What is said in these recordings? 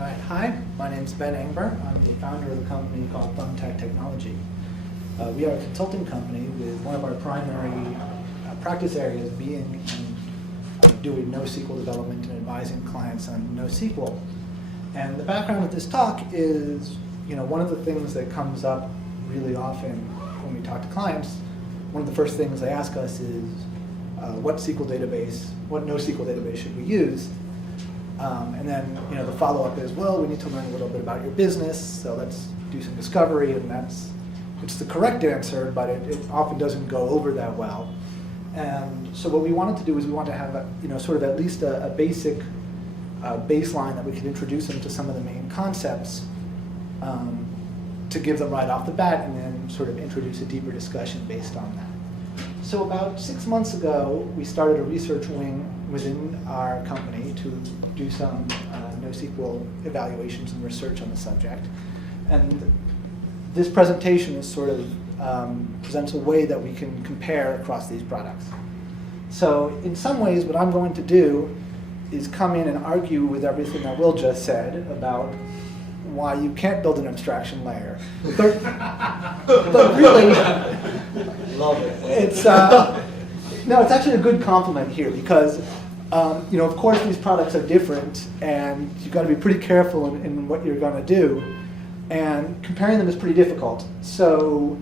All right, hi, my name's Ben Engber. I'm the founder of a company called Thumbtack Technology. We are a consulting company with one of our primary practice areas being in doing NoSQL development and advising clients on NoSQL. And the background of this talk is, one of the things that comes up really often when we talk to clients, one of the first things they ask us is, what NoSQL database should we use? And then, the follow-up is, well, we need to learn a little bit about your business, so let's do some discovery, and it's the correct answer, but it often doesn't go over that well. And so what we wanted to do is we wanted to have, sort of at least a basic baseline that we could introduce them to some of the main concepts to give them right off the bat, and then sort of introduce a deeper discussion based on that. So about 6 months ago, we started a research wing within our company to do some NoSQL evaluations and research on the subject. And this presentation is sort of presents a way that we can compare across these products. So in some ways, what I'm going to do is come in and argue with everything that Will just said about why you can't build an abstraction layer. But really, love it. It's it's actually a good compliment here because of course these products are different, and you've got to be pretty careful in what you're going to do, and comparing them is pretty difficult. So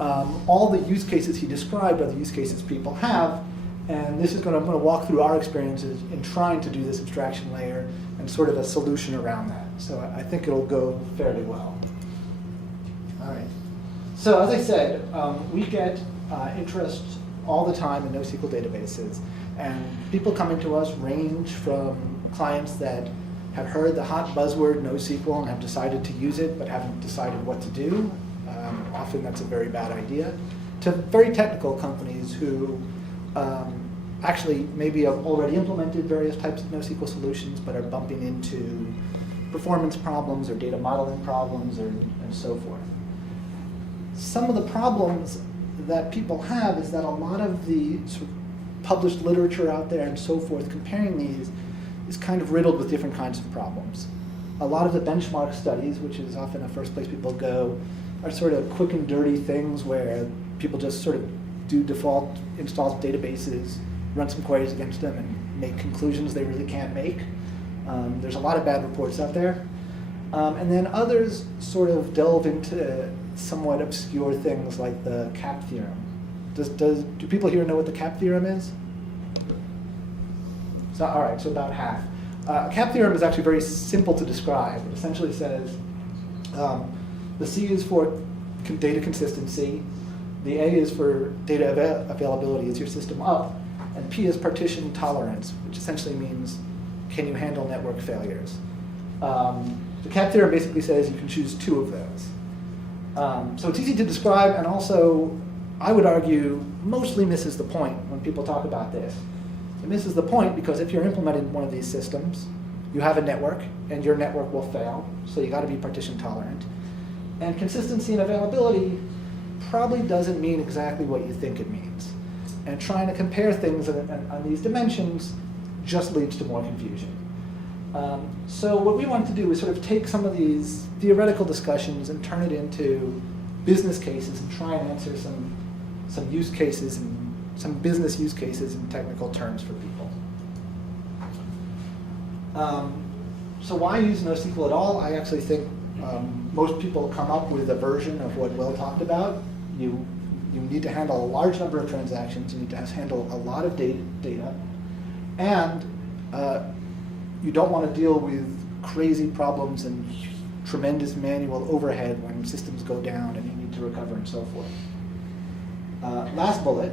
all the use cases he described are the use cases people have, and I'm going to walk through our experiences in trying to do this abstraction layer and sort of a solution around that. So I think it'll go fairly well. All right. So as I said, we get interest all the time in NoSQL databases, and people coming to us range from clients that have heard the hot buzzword NoSQL and have decided to use it but haven't decided what to do. Often that's a very bad idea. To very technical companies who actually maybe have already implemented various types of NoSQL solutions but are bumping into performance problems or data modeling problems and so forth. Some of the problems that people have is that a lot of the sort of published literature out there and so forth comparing these is kind of riddled with different kinds of problems. A lot of the benchmark studies, which is often the first place people go, are sort of quick and dirty things where people just sort of do default installs of databases, run some queries against them, and make conclusions they really can't make. There's a lot of bad reports out there. And then others sort of delve into somewhat obscure things like the CAP theorem. Do people here know what the CAP theorem is? So, all right, so about half. CAP theorem is actually very simple to describe. It essentially says the C is for data consistency, the A is for data availability, is your system up, and P is partition tolerance, which essentially means can you handle network failures. The CAP theorem basically says you can choose two of those. So it's easy to describe, and also, I would argue, mostly misses the point when people talk about this. It misses the point because if you're implementing one of these systems, you have a network, and your network will fail, so you got to be partition tolerant. And consistency and availability probably doesn't mean exactly what you think it means. And trying to compare things on these dimensions just leads to more confusion. So what we want to do is sort of take some of these theoretical discussions and turn it into business cases and try and answer some use cases and some business use cases in technical terms for people. So why use NoSQL at all? I actually think most people come up with a version of what Will talked about. You need to handle a large number of transactions, you need to handle a lot of data, and you don't want to deal with crazy problems and tremendous manual overhead when systems go down and you need to recover and so forth. Last bullet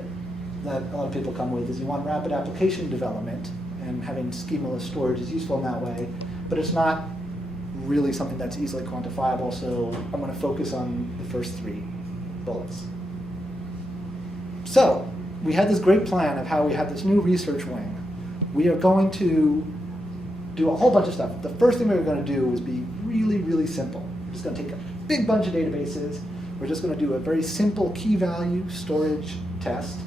that a lot of people come with is you want rapid application development, and having schemaless storage is useful in that way, but it's not really something that's easily quantifiable, so I'm going to focus on the first three bullets. So we had this great plan of how we had this new research wing. We are going to do a whole bunch of stuff. The first thing we were going to do was be really, really simple. We're just going to take a big bunch of databases. We're just going to do a very simple key value storage test.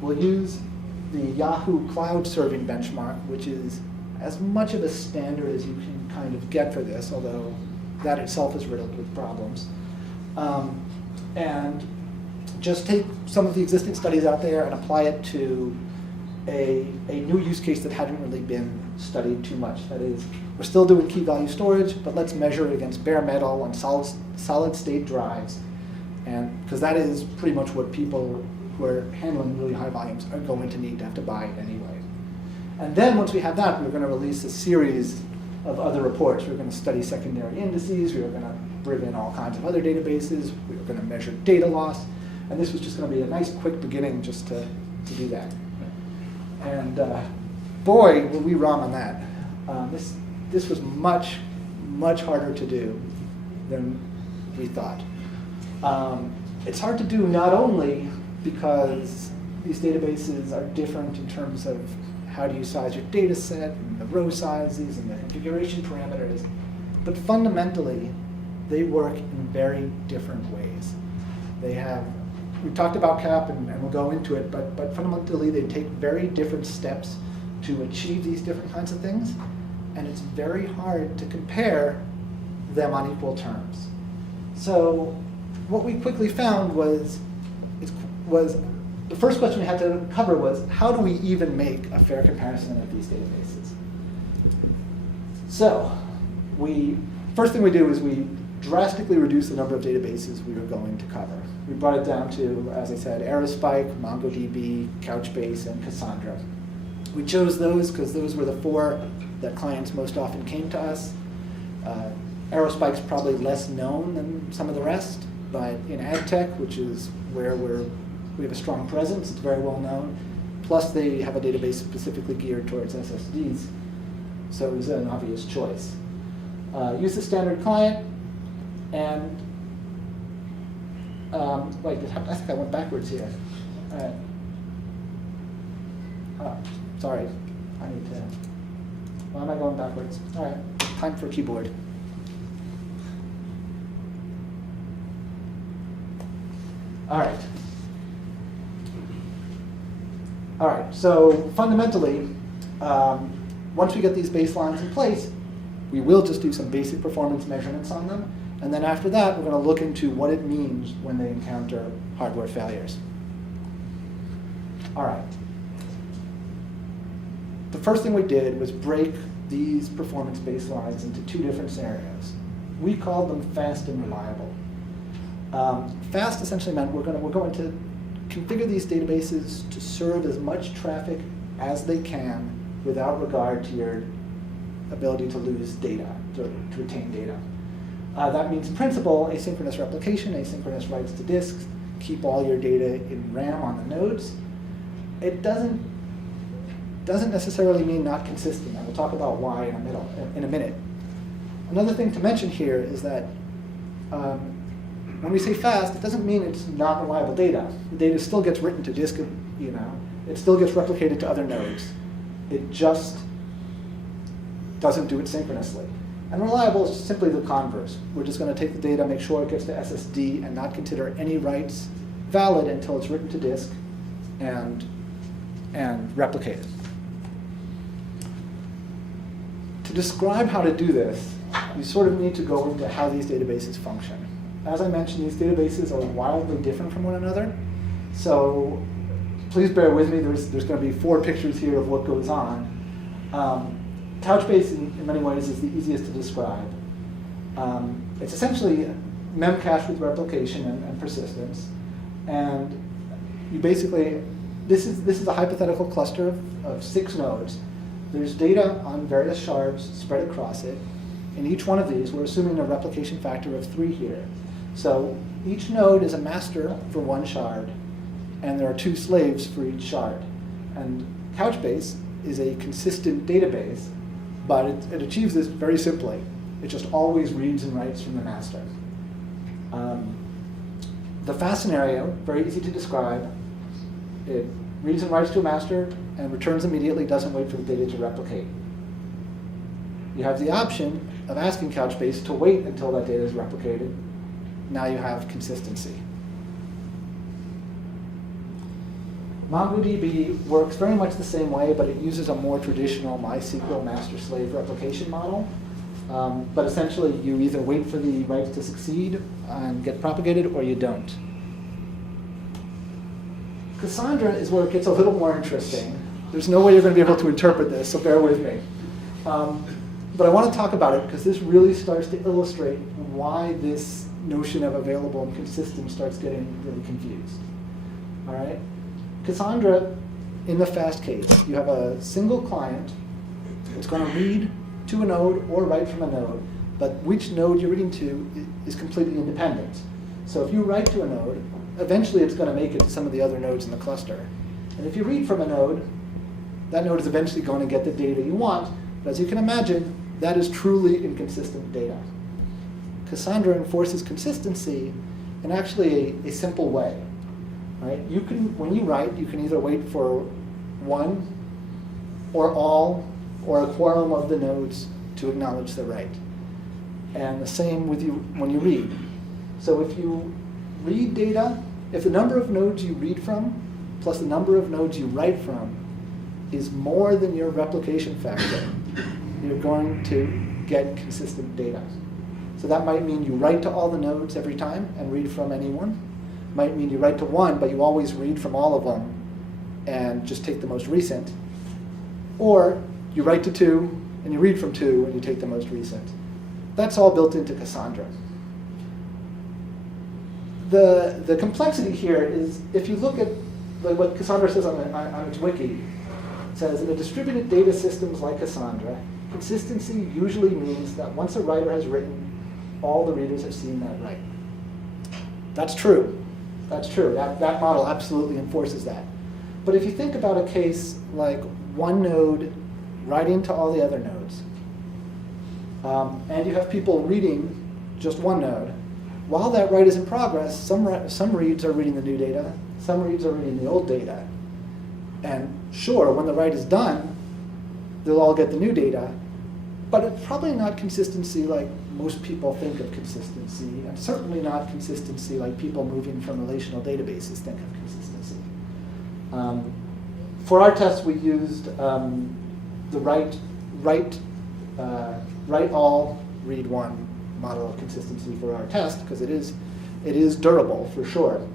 We'll use the Yahoo cloud serving benchmark, which is as much of a standard as you can kind of get for this, although that itself is riddled with problems. And just take some of the existing studies out there and apply it to a new use case that hadn't really been studied too much. That is, we're still doing key value storage, but let's measure it against bare metal and solid state drives. And because that is pretty much what people who are handling really high volumes are going to need to have to buy anyway. And then once we have that, we're going to release a series of other reports. We're going to study secondary indices. We're going to bring in all kinds of other databases. We're going to measure data loss. And this was just going to be a nice quick beginning just to do that. And boy, were we wrong on that. This was much, much harder to do than we thought. It's hard to do not only because these databases are different in terms of how do you size your data set, and the row sizes, and the configuration parameters, but fundamentally, they work in very different ways. We talked about CAP, and we'll go into it, but fundamentally, they take very different steps to achieve these different kinds of things, and it's very hard to compare them on equal terms. So what we quickly found was the first question we had to cover was, how do we even make a fair comparison of these databases? So first thing we do is we drastically reduce the number of databases we were going to cover. We brought it down to, as I said, Aerospike, MongoDB, Couchbase, and Cassandra. We chose those because those were the 4 that clients most often came to us. Aerospike's probably less known than some of the rest, but in ad tech, which is where we have a strong presence, it's very well known. Plus, they have a database specifically geared towards SSDs, so it was an obvious choice. Use the standard client, and wait, I think I went backwards here. Sorry, I need to. Why am I going backwards? All right, time for keyboard. All right, so fundamentally, once we get these baselines in place, we will just do some basic performance measurements on them. And then after that, we're going to look into what it means when they encounter hardware failures. All right. The first thing we did was break these performance baselines into 2 different scenarios. We called them fast and reliable. Fast essentially meant we're going to configure these databases to serve as much traffic as they can without regard to your ability to lose data, to retain data. That means in principle, asynchronous replication, asynchronous writes to disks, keep all your data in RAM on the nodes. It doesn't necessarily mean not consistent, and we'll talk about why in a minute. Another thing to mention here is that when we say fast, it doesn't mean it's not reliable data. The data still gets written to disk, it still gets replicated to other nodes. It just doesn't do it synchronously. And reliable is simply the converse. We're just going to take the data, make sure it gets to SSD, and not consider any writes valid until it's written to disk and replicated. To describe how to do this, you sort of need to go into how these databases function. As I mentioned, these databases are wildly different from one another. So please bear with me. There's going to be 4 pictures here of what goes on. Couchbase, in many ways, is the easiest to describe. It's essentially memcache with replication and persistence. And you basically, this is a hypothetical cluster of 6 nodes. There's data on various shards spread across it. In each one of these, we're assuming a replication factor of 3 here. So each node is a master for one shard, and there are 2 slaves for each shard. And Couchbase is a consistent database, but it achieves this very simply. It just always reads and writes from the master. The fast scenario, very easy to describe. It reads and writes to a master and returns immediately, doesn't wait for the data to replicate. You have the option of asking Couchbase to wait until that data is replicated. Now you have consistency. MongoDB works very much the same way, but it uses a more traditional MySQL master-slave replication model. But essentially, you either wait for the writes to succeed and get propagated, or you don't. Cassandra is where it gets a little more interesting. There's no way you're going to be able to interpret this, so bear with me. But I want to talk about it because this really starts to illustrate why this notion of available and consistent starts getting really confused. All right? Cassandra, in the fast case, you have a single client that's going to read to a node or write from a node, but which node you're reading to is completely independent. So if you write to a node, eventually it's going to make it to some of the other nodes in the cluster. And if you read from a node, that node is eventually going to get the data you want. But as you can imagine, that is truly inconsistent data. Cassandra enforces consistency in actually a simple way. Right? You can, when you write, you can either wait for one or all or a quorum of the nodes to acknowledge the write. And the same with you when you read. So if you read data, if the number of nodes you read from plus the number of nodes you write from is more than your replication factor, you're going to get consistent data. So that might mean you write to all the nodes every time and read from any one. Might mean you write to one, but you always read from all of them and just take the most recent. Or you write to two and you read from two and you take the most recent. That's all built into Cassandra. The complexity here is, if you look at what Cassandra says on its wiki, it says, in a distributed data systems like Cassandra, consistency usually means that once a writer has written, all the readers have seen that write. That's true. That's true. That model absolutely enforces that. But if you think about a case like one node writing to all the other nodes, and you have people reading just one node, while that write is in progress, some reads are reading the new data, some reads are reading the old data. And sure, when the write is done, they'll all get the new data, but it's probably not consistency like most people think of consistency, and certainly not consistency like people moving from relational databases think of consistency. For our test, we used the write all, read one model of consistency for our test, because it is durable for sure.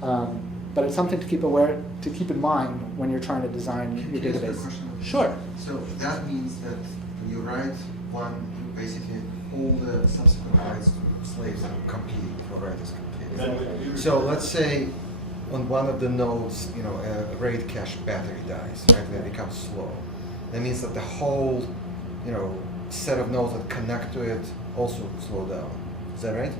But it's something to keep in mind when you're trying to design your Can I ask you a database. question? Sure. So that means that when you write one, you basically all the subsequent writes to slaves are complete, for writers complete. So let's say on one of the nodes, a RAID cache battery dies, right? And it becomes slow. That means that the whole, set of nodes that connect to it also slow down. Is that right?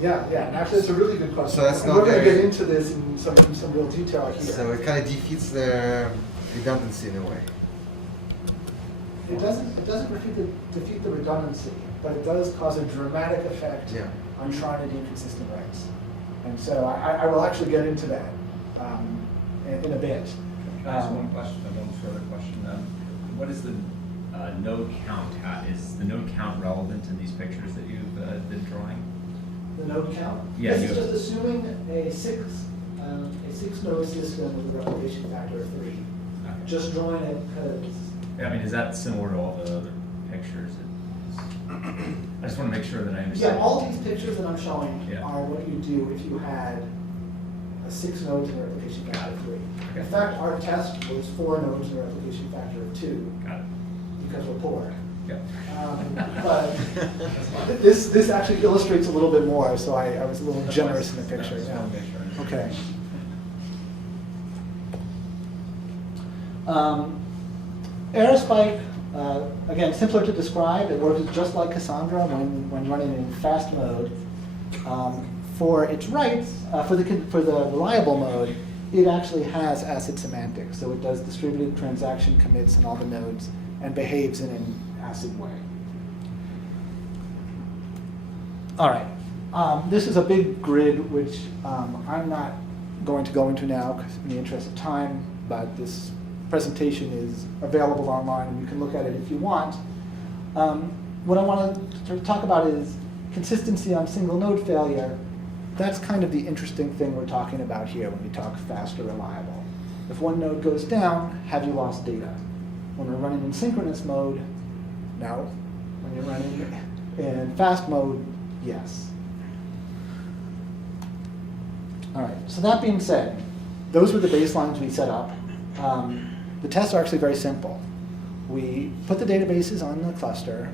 Yeah, and actually it's a really good question. So that's and not we're going to very- get into this in some real detail here. So it kind of defeats the redundancy in a way. It doesn't defeat the redundancy, but it does cause a dramatic effect Yeah. on trying to do consistent writes. And so I will actually get into that in a bit. Can I ask one further question? What is the node count? Is the node count relevant in these pictures that you've been drawing? The node count? Yeah, This is just assuming a six node system with a replication factor of 3. Okay. Just drawing it because Yeah, I mean, is that similar to all the other pictures? I just want to make sure that I understand. yeah, all these pictures that I'm showing Yeah. are what you do if you had a 6 nodes and a replication factor of 3. Okay. In fact, our test was 4 nodes and a replication factor of 2 Got it. because we're poor. Yeah. But this actually illustrates a little bit more, so I was a little generous in the picture. Just Yeah. want to make sure I understand. Okay. Aerospike, again, simpler to describe. It works just like Cassandra when running in fast mode. For its writes, for the reliable mode, it actually has ACID semantics. So it does distributed transaction commits in all the nodes and behaves in an ACID way. All right. This is a big grid, which I'm not going to go into now because in the interest of time, but this presentation is available online and you can look at it if you want. What I want to talk about is consistency on single node failure. That's kind of the interesting thing we're talking about here when we talk fast or reliable. If one node goes down, have you lost data? When we're running in synchronous mode, no. When you're running in fast mode, yes. All right, so that being said, those were the baselines we set up. The tests are actually very simple. We put the databases on the cluster,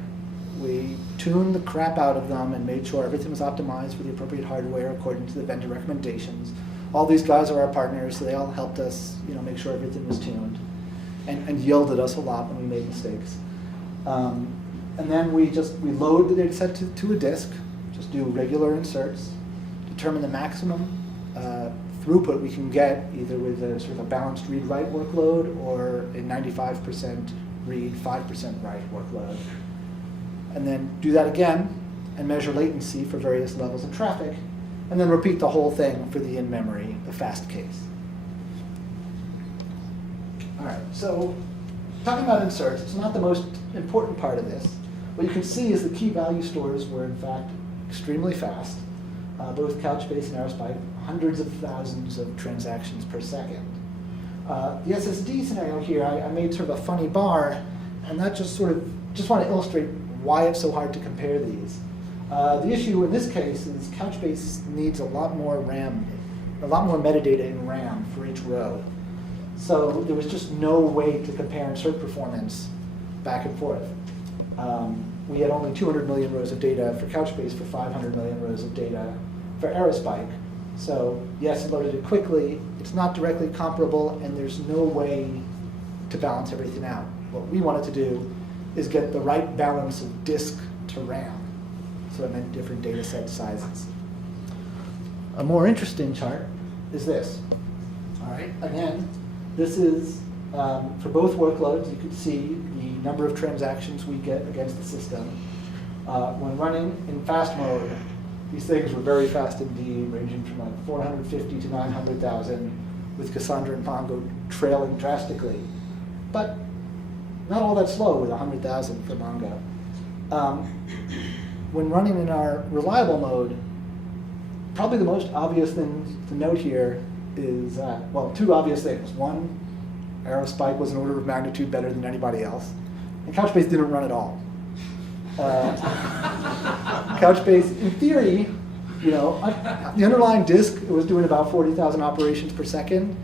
we tuned the crap out of them and made sure everything was optimized for the appropriate hardware according to the vendor recommendations. All these guys are our partners, so they all helped us, make sure everything was tuned, and yelled at us a lot when we made mistakes. And then we load the data set to a disk, just do regular inserts, determine the maximum throughput we can get either with a sort of a balanced read-write workload or a 95% read, 5% write workload. And then do that again and measure latency for various levels of traffic, and then repeat the whole thing for the in-memory, the fast case. All right, so talking about inserts, it's not the most important part of this. What you can see is the key value stores were in fact extremely fast. Both Couchbase and Aerospike, hundreds of thousands of transactions per second. The SSD scenario here, I made sort of a funny bar, and that just want to illustrate why it's so hard to compare these. The issue in this case is Couchbase needs a lot more RAM, a lot more metadata in RAM for each row. So there was just no way to compare insert performance back and forth. We had only 200 million rows of data for Couchbase for 500 million rows of data for Aerospike. So yes, it loaded it quickly. It's not directly comparable, and there's no way to balance everything out. What we wanted to do is get the right balance of disk to RAM. So it meant different data set sizes. A more interesting chart is this. All right, again, this is for both workloads. You can see the number of transactions we get against the system. When running in fast mode, these things were very fast indeed, ranging from like 450 to 900,000, with Cassandra and Mongo trailing drastically. But not all that slow with 100,000 for Mongo. When running in our reliable mode, probably the most obvious thing to note here is, well, two obvious things. One, Aerospike was an order of magnitude better than anybody else, and Couchbase didn't run at all. Couchbase, in theory, the underlying disk, it was doing about 40,000 operations per second,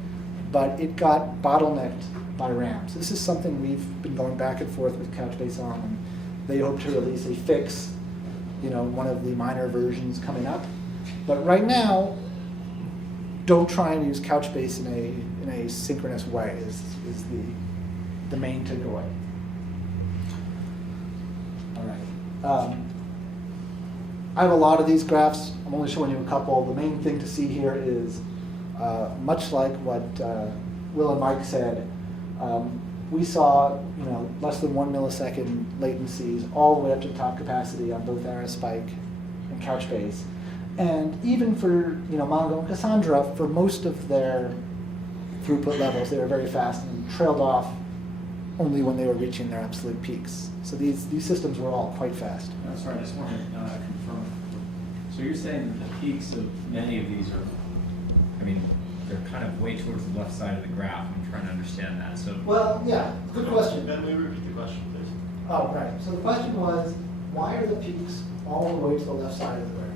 but it got bottlenecked by RAM. So this is something we've been going back and forth with Couchbase on, and they hope to release a fix, one of the minor versions coming up. But right now, don't try and use Couchbase in a synchronous way is the main takeaway. All right. I have a lot of these graphs. I'm only showing you a couple. The main thing to see here is, much like what Will and Mike said, we saw less than 1 millisecond latencies all the way up to top capacity on both Aerospike and Couchbase. And even for Mongo and Cassandra, for most of their throughput levels, they were very fast and trailed off only when they were reaching their absolute peaks. So these systems were all quite fast. Sorry, I just want to confirm. So you're saying that the peaks of many of these are, they're kind of way towards the left side of the graph. I'm trying to understand that. So well, yeah, good question. Ben, may we repeat the question, please? Oh, right. So the question was, why are the peaks all the way to the left side of the graph?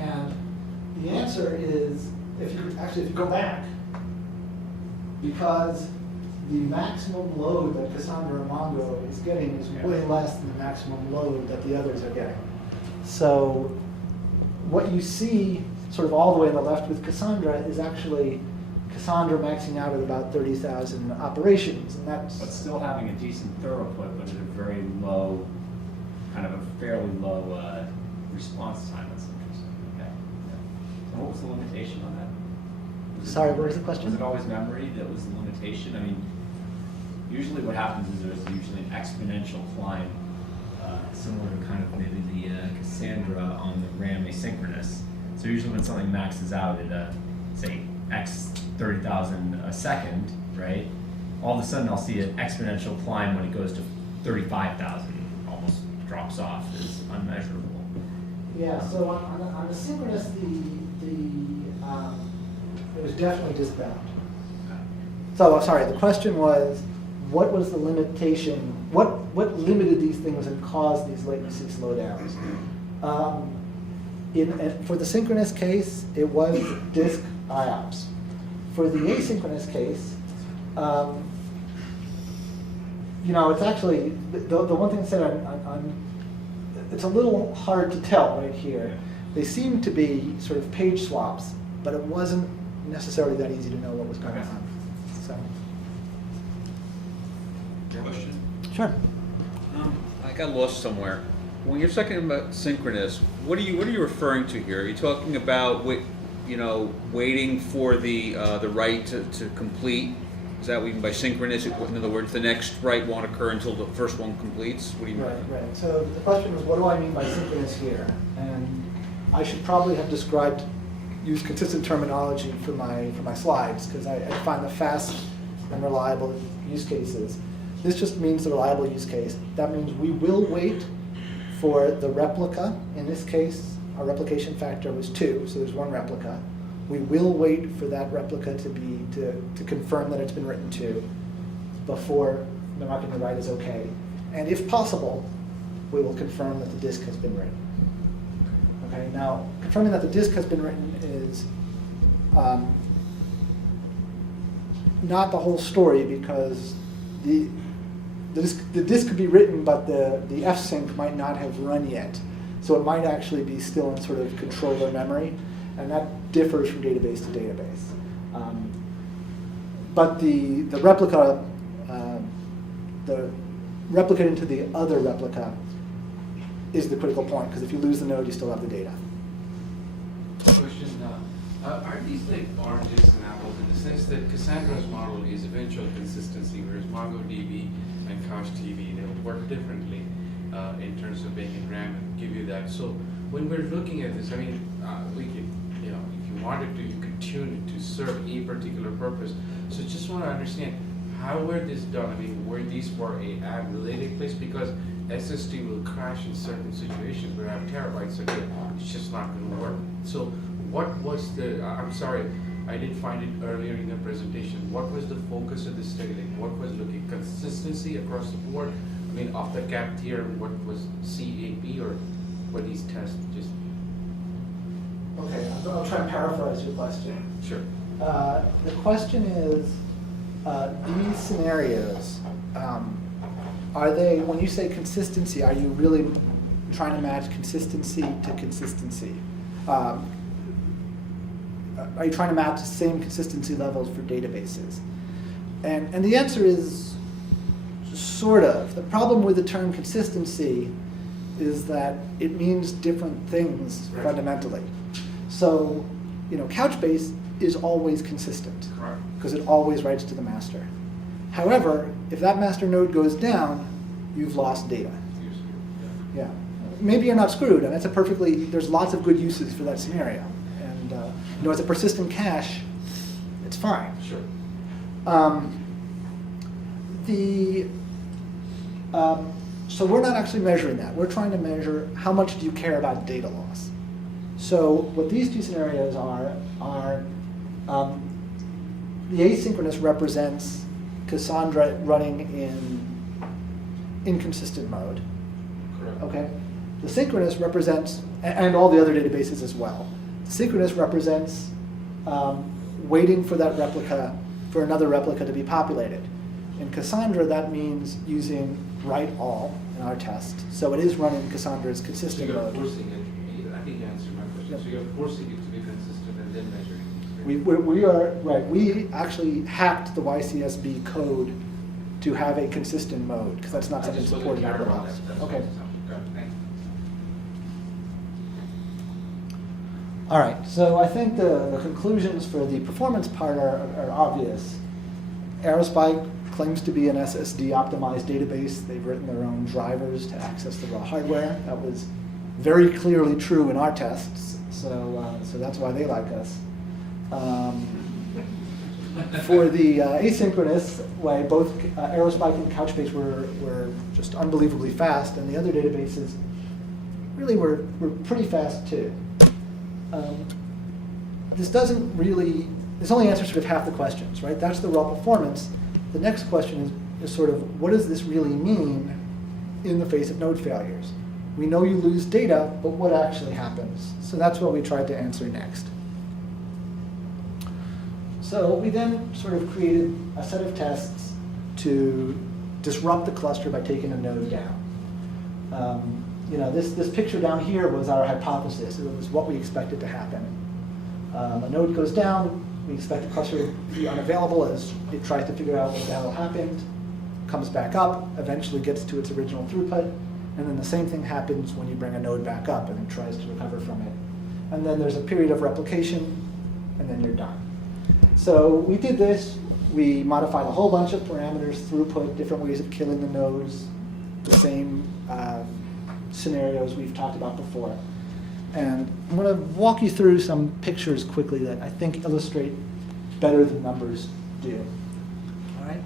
And the answer is, if you go back, because the maximum load that Cassandra and Mongo is getting is way less than the maximum load that the others are getting. So what you see sort of all the way on the left with Cassandra is actually Cassandra maxing out at about 30,000 operations, and that's... But still having a decent throughput, but at a very low, kind of a fairly low response time. That's interesting. Okay. Yeah. And what was the limitation on that? Sorry, what was the question? Was it always memory that was the limitation? Usually what happens is there's usually an exponential climb, similar to kind of maybe the Cassandra on the RAM asynchronous. So usually when something maxes out at, say, X 30,000 a second, right? All of a sudden I'll see an exponential climb when it goes to 35,000, almost drops off, is unmeasurable. Yeah, so on the synchronous, it was definitely disk bound. So, sorry, the question was, what was the limitation, what limited these things and caused these latency slowdowns? For the synchronous case, it was disk IOPS. For the asynchronous case, it's actually, the one thing that said, it's a little hard to tell right here. They seem to be sort of page swaps, but it wasn't necessarily that easy to know what was going on. So. Question? Sure. I got lost somewhere. When you're talking about synchronous, what are you referring to here? Are you talking about waiting for the write to complete? Is that what you mean by synchronous? In other words, the next write won't occur until the first one completes? What do you mean? Right. So the question was, what do I mean by synchronous here? And I should probably have used consistent terminology for my slides, because I find the fast and reliable use cases. This just means the reliable use case. That means we will wait for the replica. In this case, our replication factor was 2, so there's 1 replica. We will wait for that replica to confirm that it's been written to before the marking the write is okay. And if possible, we will confirm that the disk has been written. Okay, now confirming that the disk has been written is not the whole story, because the disk could be written, but the fsync might not have run yet. So it might actually be still in sort of controller memory, and that differs from database to database. But the replica, the replicate into the other replica is the critical point, because if you lose the node, you still have the data. Question, are these like oranges and apples in the sense that Cassandra's model is eventual consistency, whereas MongoDB and CouchDB, they'll work differently in terms of being in RAM and give you that. So when we're looking at this, I mean, we could, if you wanted to, you could tune it to serve a particular purpose. So just want to understand, how were this done? I mean, were these for a ad related place? Because SSD will crash in certain situations where I have terabytes of it, it's just not going to work. So what was I'm sorry, I didn't find it earlier in the presentation. What was the focus of this study? Like, what was looking consistency across the board? I mean, off the cap theorem, what was CAP, or were these tests just? Okay, I'll try and paraphrase your question. Sure. The question is, these scenarios, are they, when you say consistency, are you really trying to match consistency to consistency? Are you trying to match the same consistency levels for databases? And the answer is sort of. The problem with the term consistency is that it means different things fundamentally. So, Couchbase is always consistent, because it always writes to the master. However, if that master node goes down, you've lost data. Yeah. Maybe you're not screwed, and there's lots of good uses for that scenario. And as a persistent cache, it's fine. Sure. So we're not actually measuring that. We're trying to measure how much do you care about data loss. So what these two scenarios are the asynchronous represents Cassandra running in inconsistent mode. Correct. Okay. The synchronous represents, and all the other databases as well. The synchronous represents waiting for that replica, for another replica to be populated. In Cassandra, that means using write all in our test. So it is running Cassandra's So consistent you're mode. forcing it. I think you answered my question. Yep. So you're forcing it to be consistent and then measuring it. We are, right, we actually hacked the YCSB code to have a consistent mode, because that's not something supported out of the box. Okay. All right, so I think the conclusions for the performance part are obvious. Aerospike claims to be an SSD optimized database. They've written their own drivers to access the raw hardware. That was very clearly true in our tests, so that's why they like us. For the asynchronous way, both Aerospike and Couchbase were just unbelievably fast, and the other databases really were pretty fast too. This doesn't really this only answers sort of half the questions, right? That's the raw performance. The next question is sort of, what does this really mean in the face of node failures? We know you lose data, but what actually happens? So that's what we tried to answer next. So we then sort of created a set of tests to disrupt the cluster by taking a node down. This picture down here was our hypothesis. It was what we expected to happen. A node goes down, we expect the cluster to be unavailable as it tries to figure out what the hell happened, comes back up, eventually gets to its original throughput, and then the same thing happens when you bring a node back up and it tries to recover from it. And then there's a period of replication, and then you're done. So we did this. We modified a whole bunch of parameters, throughput, different ways of killing the nodes, the same scenarios we've talked about before. And I'm going to walk you through some pictures quickly that I think illustrate better than numbers do. All right?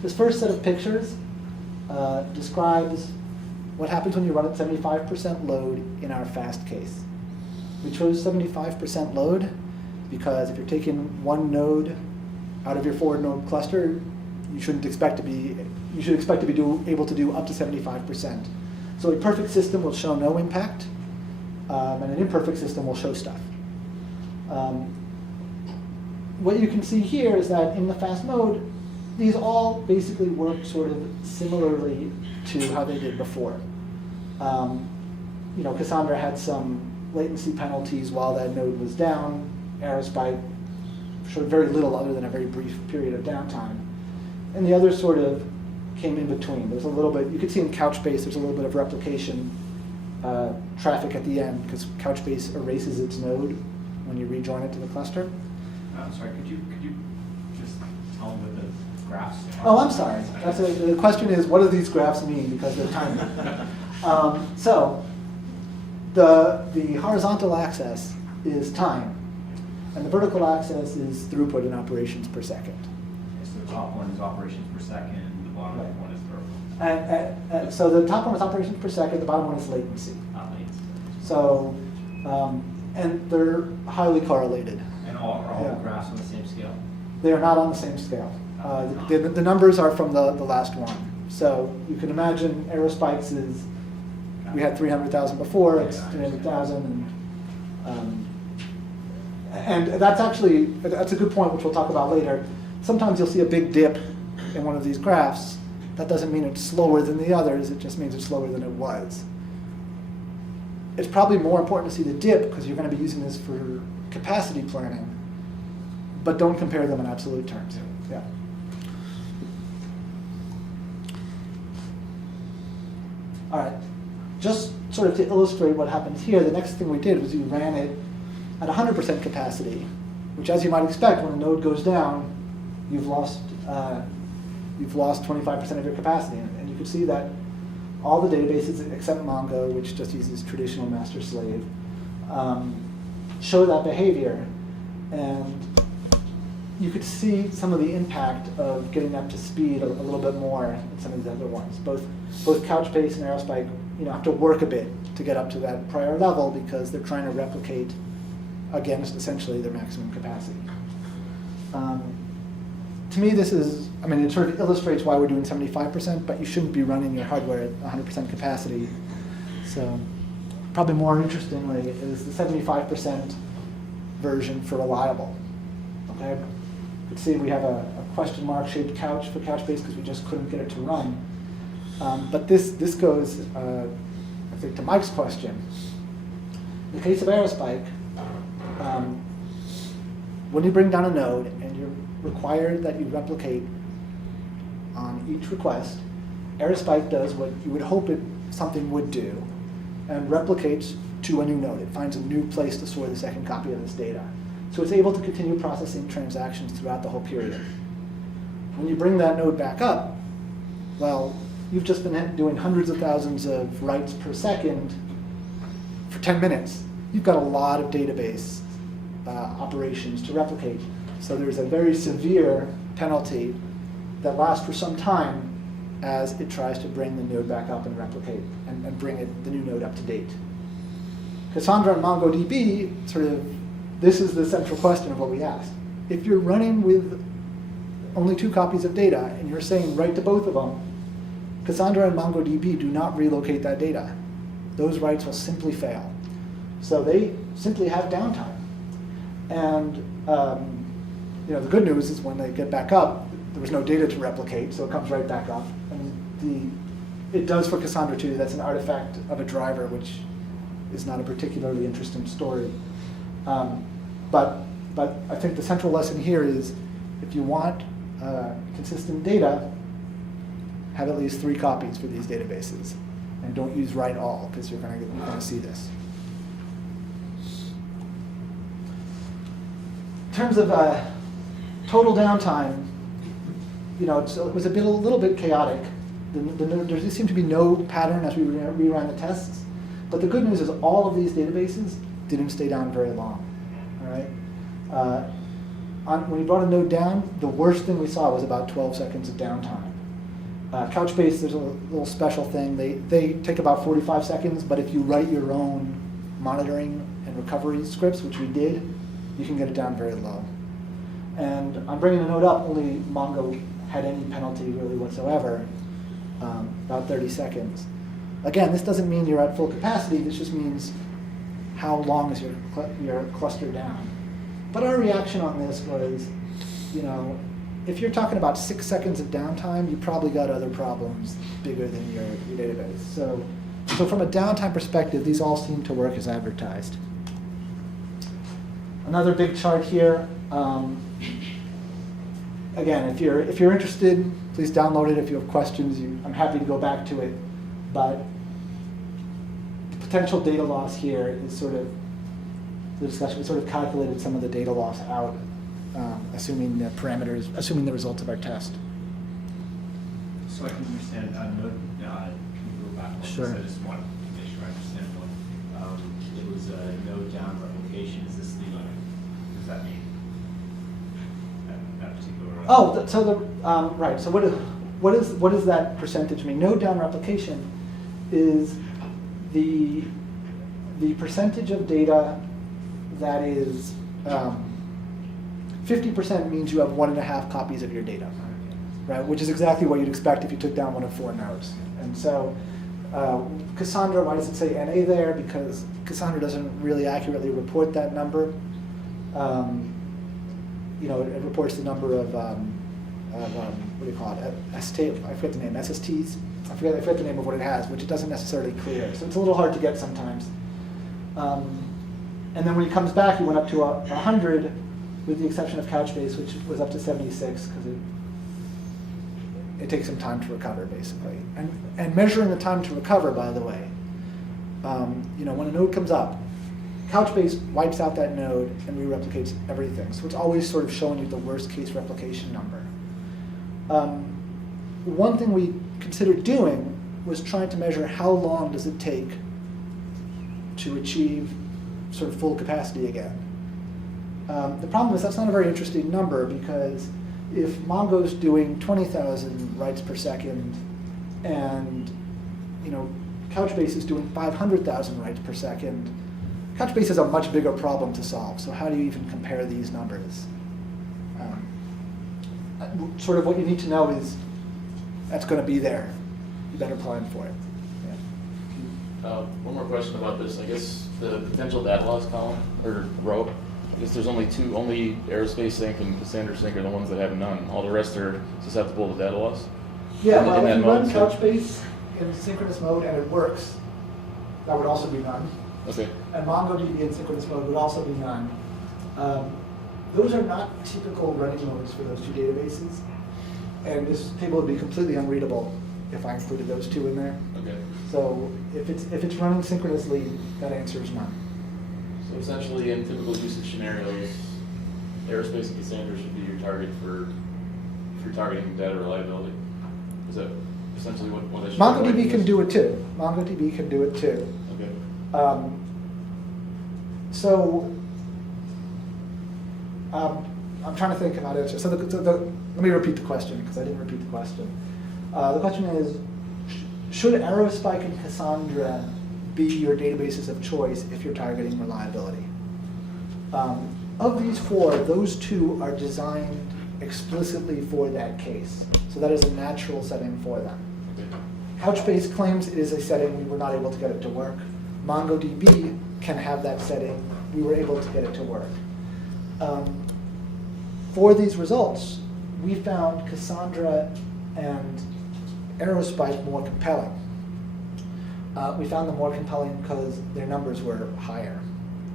This first set of pictures describes what happens when you run at 75% load in our fast case. We chose 75% load because if you're taking one node out of your 4-node cluster, you should expect to be able to do up to 75%. So a perfect system will show no impact, and an imperfect system will show stuff. What you can see here is that in the fast mode, these all basically work sort of similarly to how they did before. Cassandra had some latency penalties while that node was down. Aerospike showed very little other than a very brief period of downtime. And the others sort of came in between. There's a little bit, you could see in Couchbase, there's a little bit of replication traffic at the end because Couchbase erases its node when you rejoin it to the cluster. I'm sorry, could you just tell me what the graphs are? Oh, I'm sorry. The question is, what do these graphs mean because they're tiny? So the horizontal axis is time, and the vertical axis is throughput in operations per second. Okay, so the top one is operations per second, the bottom one is throughput. So the top one is operations per second, the bottom one is latency. Not latency. So, and they're highly correlated. And are all Yeah. the graphs on the same scale? They are not on the same scale. The numbers are from the last one. So you can imagine Aerospike's is, we had 300,000 before, it's 300,000. And that's a good point, which we'll talk about later. Sometimes you'll see a big dip in one of these graphs. That doesn't mean it's slower than the others, it just means it's slower than it was. It's probably more important to see the dip because you're going to be using this for capacity planning, but don't compare them in absolute terms. Yeah. All right, just sort of to illustrate what happens here, the next thing we did was we ran it at 100% capacity, which, as you might expect, when a node goes down, you've lost 25% of your capacity. And you can see that all the databases except Mongo, which just uses traditional master-slave, show that behavior. And you could see some of the impact of getting up to speed a little bit more than some of these other ones. Both Couchbase and Aerospike, have to work a bit to get up to that prior level because they're trying to replicate against essentially their maximum capacity. To me, this is, it sort of illustrates why we're doing 75%, but you shouldn't be running your hardware at 100% capacity. So probably more interestingly is the 75% version for reliable. Okay, you can see we have a question mark shaped couch for Couchbase because we just couldn't get it to run. But this goes, I think, to Mike's question. In the case of Aerospike, when you bring down a node and you're required that you replicate on each request, Aerospike does what you would hope something would do and replicates to a new node. It finds a new place to store the second copy of this data. So it's able to continue processing transactions throughout the whole period. When you bring that node back up, well, you've just been doing hundreds of thousands of writes per second for 10 minutes. You've got a lot of database operations to replicate. So there's a very severe penalty that lasts for some time as it tries to bring the node back up and replicate and bring the new node up to date. Cassandra and MongoDB this is the central question of what we asked. if you're running with only 2 copies of data and you're saying write to both of them, Cassandra and MongoDB do not relocate that data. Those writes will simply fail. So they simply have downtime. And the good news is when they get back up, there was no data to replicate, so it comes right back up. And it does for Cassandra too. That's an artifact of a driver, which is not a particularly interesting story. But I think the central lesson here is if you want consistent data, have at least 3 copies for these databases. And don't use write all, because you're going to see this. In terms of total downtime, it was a little bit chaotic. There seemed to be no pattern as we reran the tests. But the good news is all of these databases didn't stay down very long. All right. When we brought a node down, the worst thing we saw was about 12 seconds of downtime. Couchbase, there's a little special thing. They take about 45 seconds, but if you write your own monitoring and recovery scripts, which we did, you can get it down very low. And I'm bringing the node up, only Mongo had any penalty really whatsoever, about 30 seconds. Again, this doesn't mean you're at full capacity, this just means how long is your cluster down. But our reaction on this was, if you're talking about 6 seconds of downtime, you probably got other problems bigger than your database. So from a downtime perspective, these all seem to work as advertised. Another big chart here. Again, if you're interested, please download it. If you have questions, I'm happy to go back to it. But the potential data loss here is sort of the discussion. We sort of calculated some of the data loss out, assuming the results of our test. So I can understand, can you go back? Sure. I just want to make sure I understand what, it was a node down replication. Is this the, what does that mean? That particular. Right. So what does that percentage mean? Node down replication is the percentage of data that is 50% means you have 1.5 copies of your data, right? Which is exactly what you'd expect if you took down one of 4 nodes. And so Cassandra, why does it say NA there? Because Cassandra doesn't really accurately report that number. It reports the number of what do you call it? I forget the name. SSTs. I forget the name of what it has, which it doesn't necessarily clear. So it's a little hard to get sometimes. And then when he comes back, he went up to 100, with the exception of Couchbase, which was up to 76, because it takes some time to recover, basically. And measuring the time to recover, by the way, when a node comes up, Couchbase wipes out that node and re-replicates everything. So it's always sort of showing you the worst case replication number. One thing we considered doing was trying to measure how long does it take to achieve sort of full capacity again. The problem is that's not a very interesting number, because if Mongo's doing 20,000 writes per second and Couchbase is doing 500,000 writes per second, Couchbase is a much bigger problem to solve. So how do you even compare these numbers? Sort of what you need to know is that's going to be there. You better plan for it. Yeah. One more question about this. I guess the potential data loss column or row. I guess there's only Aerospike sync and Cassandra sync are the ones that have none. All the rest are susceptible to data loss. Yeah, in well, that if you run mode, so- Couchbase in synchronous mode and it works, that would also be none. Okay. And MongoDB in synchronous mode would also be none. Those are not typical running modes for those 2 databases. And this table would be completely unreadable if I included those 2 in there. Okay. So if it's running synchronously, that answer is none. So essentially, in typical usage scenarios, Aerospike and Cassandra should be your target for if you're targeting data reliability. Is that essentially what I should? MongoDB can do it too. MongoDB can do it too. Okay. I'm trying to think about it. So let me repeat the question, because I didn't repeat the question. The question is, should Aerospike and Cassandra be your databases of choice if you're targeting reliability? of these four, those two are designed explicitly for that case. So that is a natural setting for them. Couchbase claims it is a setting we were not able to get it to work. MongoDB can have that setting. We were able to get it to work. For these results, we found Cassandra and Aerospike more compelling. We found them more compelling because their numbers were higher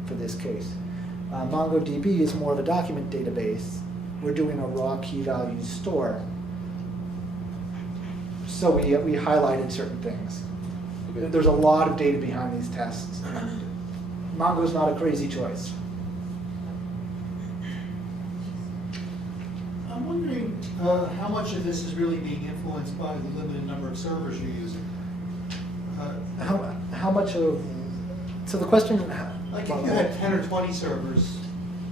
for this case. MongoDB is more of a document database. We're doing a raw key value store. So we highlighted certain things. Okay. There's a lot of data behind these tests. And Mongo's not a crazy choice. I'm wondering how much of this is really being influenced by the limited number of servers you're using. How much of, so the question, Like if you had 10 or 20 servers,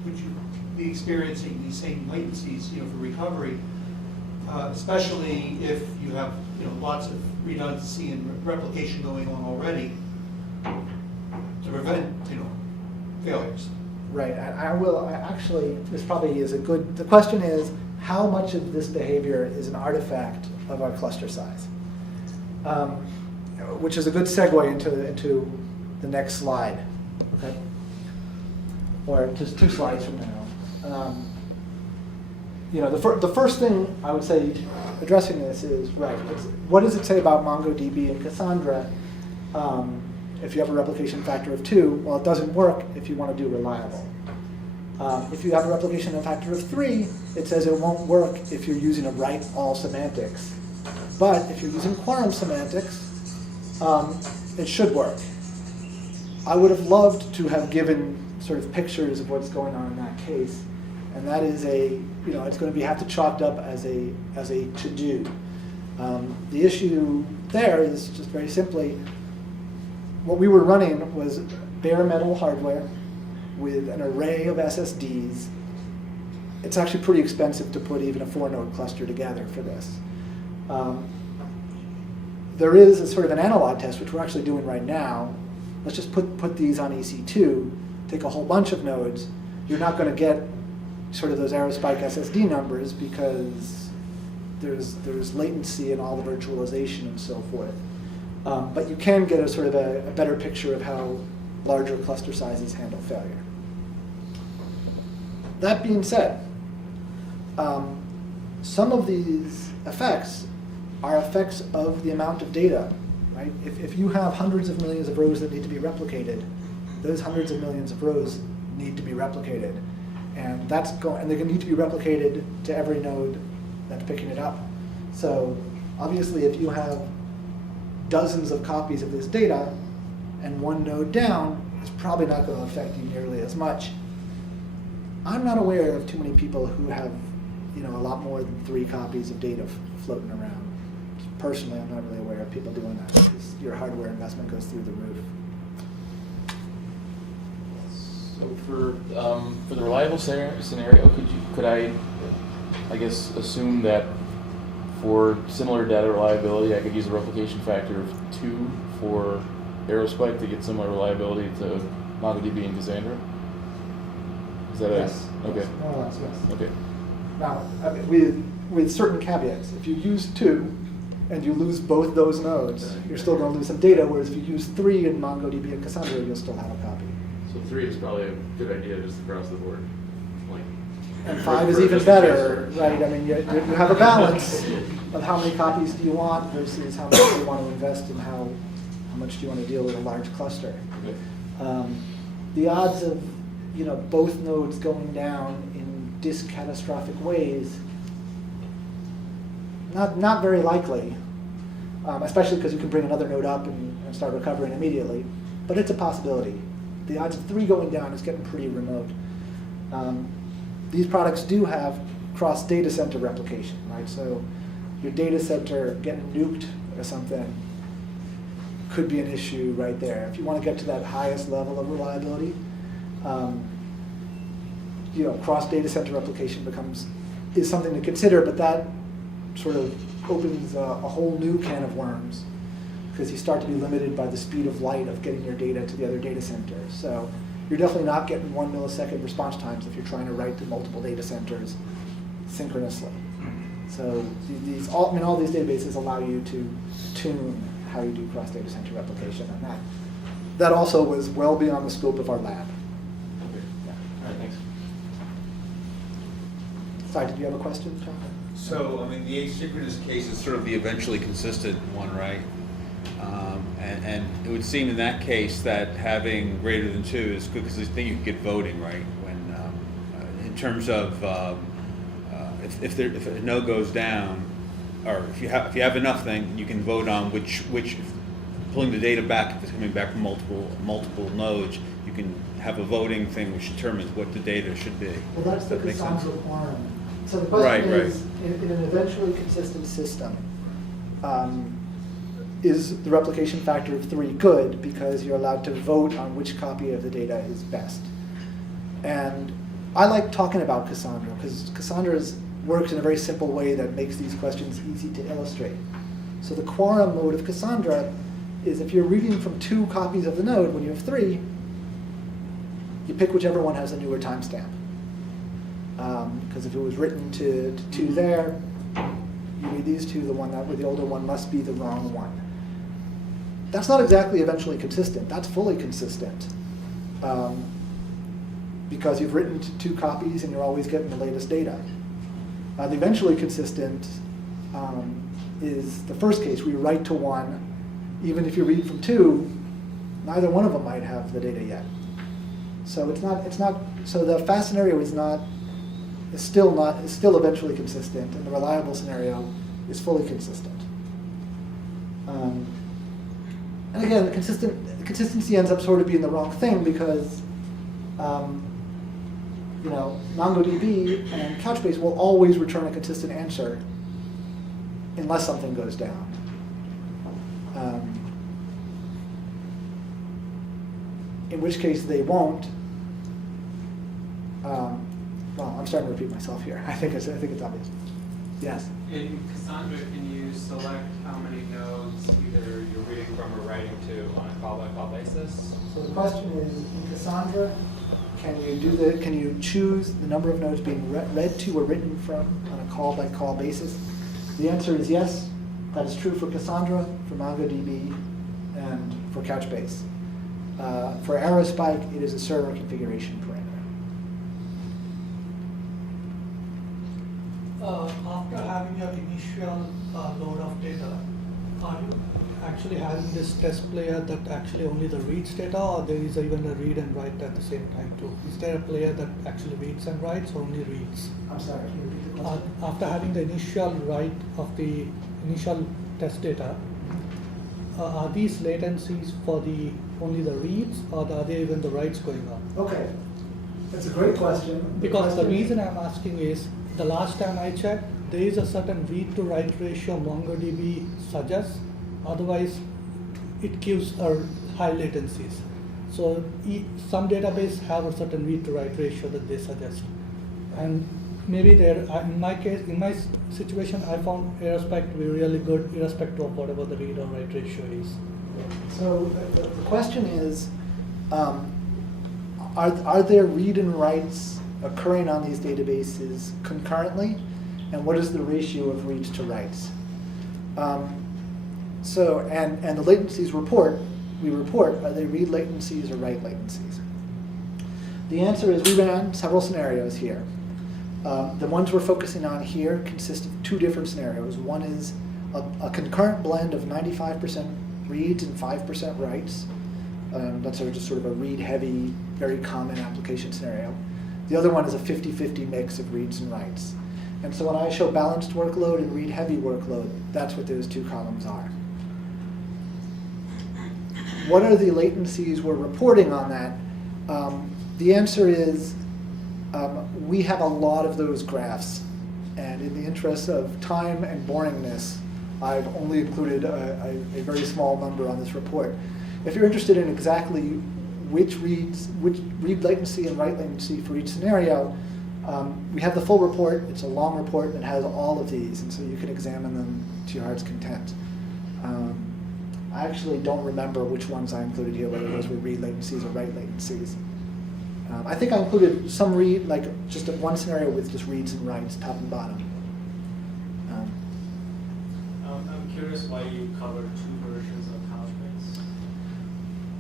would you be experiencing these same latencies, for recovery? Especially if you have, lots of redundancy and replication going on already to prevent, failures. right, actually, this probably is a good, the question is, how much of this behavior is an artifact of our cluster size? Which is a good segue into the next slide, okay? Or just 2 slides from now. The first thing I would say addressing this is, right, what does it say about MongoDB and Cassandra if you have a replication factor of 2? Well, it doesn't work if you want to do reliable. If you have a replication factor of 3, it says it won't work if you're using a write all semantics. But if you're using quorum semantics, it should work. I would have loved to have given sort of pictures of what's going on in that case, and that is it's going to have to chalked up as a to-do. The issue there is just very simply, what we were running was bare metal hardware with an array of SSDs. It's actually pretty expensive to put even a 4-node cluster together for this. There is a sort of an analog test, which we're actually doing right now. Let's just put these on EC2, take a whole bunch of nodes. You're not going to get sort of those Aerospike SSD numbers because there's latency in all the virtualization and so forth. But you can get a sort of a better picture of how larger cluster sizes handle failure. That being said, some of these effects are effects of the amount of data, right? If you have hundreds of millions of rows that need to be replicated, those hundreds of millions of rows need to be replicated. And and they need to be replicated to every node that's picking it up. So obviously if you have dozens of copies of this data and one node down, it's probably not going to affect you nearly as much. I'm not aware of too many people who have a lot more than 3 copies of data floating around. Personally, I'm not really aware of people doing that because your hardware investment goes through the roof. So for the reliable scenario, could I guess assume that for similar data reliability, I could use a replication factor of 2 for Aerospike to get similar reliability to MongoDB and Cassandra? Is that Yes. Okay. More or less, yes. Okay. Now, with certain caveats, if you use 2 and you lose both those nodes, you're still going to lose some data, whereas if you use 3 in MongoDB and Cassandra, you'll still have a copy. So 3 is probably a good idea just across the board. And 5 is even better, right? I mean, you have a balance of how many copies do you want versus how much do you want to invest and how much do you want to deal with a large cluster. Okay. The odds of both nodes going down in catastrophic ways, not very likely, especially because you can bring another node up and start recovering immediately, but it's a possibility. The odds of 3 going down is getting pretty remote. These products do have cross data center replication, right? So your data center getting nuked or something could be an issue right there. If you want to get to that highest level of reliability, cross data center replication is something to consider, but that sort of opens a whole new can of worms because you start to be limited by the speed of light of getting your data to the other data center. So you're definitely not getting 1 millisecond response times if you're trying to write to multiple data centers synchronously. So all these databases allow you to tune how you do cross-data center replication, and that also was well beyond the scope of our lab. Okay. Yeah. All right, thanks. Sorry, did you have a question, John? So, I mean, the asynchronous case is sort of the eventually consistent one, right? And it would seem in that case that having greater than 2 is good, because I think you can get voting, right? When in terms of if a node goes down, or if you have enough, then you can vote on which pulling the data back, if it's coming back from multiple nodes, you can have a voting thing which determines what the data should be. Well, that's the That makes sense. Cassandra quorum. So the question Right, is, in an eventually consistent system, is the replication factor of 3 good because you're allowed to vote on which copy of the data is best? And I like talking about Cassandra because Cassandra works in a very simple way that makes these questions easy to illustrate. So the quorum mode of Cassandra is if you're reading from 2 copies of the node, when you have 3, you pick whichever one has a newer timestamp. Because if it was written to 2 there, you read these 2, the one that with the older one must be the wrong one. That's not exactly eventually consistent. That's fully consistent. Because you've written to 2 copies and you're always getting the latest data. The eventually consistent is the first case where you write to 1, even if you read from 2, neither one of them might have the data yet. So so the fast scenario is still eventually consistent, and the reliable scenario is fully consistent. And again, the consistency ends up sort of being the wrong thing because MongoDB and Couchbase will always return a consistent answer unless something goes down. In which case they won't. Well, I'm starting to repeat myself here. I think it's obvious. Yes. In Cassandra, can you select how many nodes either you're reading from or writing to on a call-by-call basis? So the question is, in Cassandra, can you choose the number of nodes being read to or written from on a call-by-call basis? The answer is yes. That is true for Cassandra, for MongoDB, and for Couchbase. For Aerospike, it is a server configuration parameter. After having your initial load of data, are you actually having this test player that actually only the reads data, or there is even a read and write at the same time too? Is there a player that actually reads and writes, or only reads? I'm sorry, can you repeat the question? After having the initial write of the initial test data, are these latencies for only the reads, or are there even the writes going on? Okay, that's a great question. Because the reason I'm asking is, the last time I checked, there is a certain read to write ratio MongoDB suggests, otherwise it gives high latencies. So some databases have a certain read to write ratio that they suggest. And maybe in my situation, I found Aerospike to be really good irrespective of whatever the read or write ratio is. So the question is, are there read and writes occurring on these databases concurrently, and what is the ratio of reads to writes? And the latencies we report, are they read latencies or write latencies? The answer is we ran several scenarios here. The ones we're focusing on here consist of 2 different scenarios. One is a concurrent blend of 95% reads and 5% writes. That's just sort of a read-heavy, very common application scenario. The other one is a 50-50 mix of reads and writes. And so when I show balanced workload and read-heavy workload, that's what those 2 columns are. What are the latencies we're reporting on that? The answer is we have a lot of those graphs. And in the interest of time and boringness, I've only included a very small number on this report. If you're interested in exactly which read latency and write latency for each scenario, we have the full report. It's a long report that has all of these, and so you can examine them to your heart's content. I actually don't remember which ones I included here, whether those were read latencies or write latencies. I think I included some read, like just one scenario with just reads and writes, top and bottom. I'm curious why you covered 2 versions of Couchbase.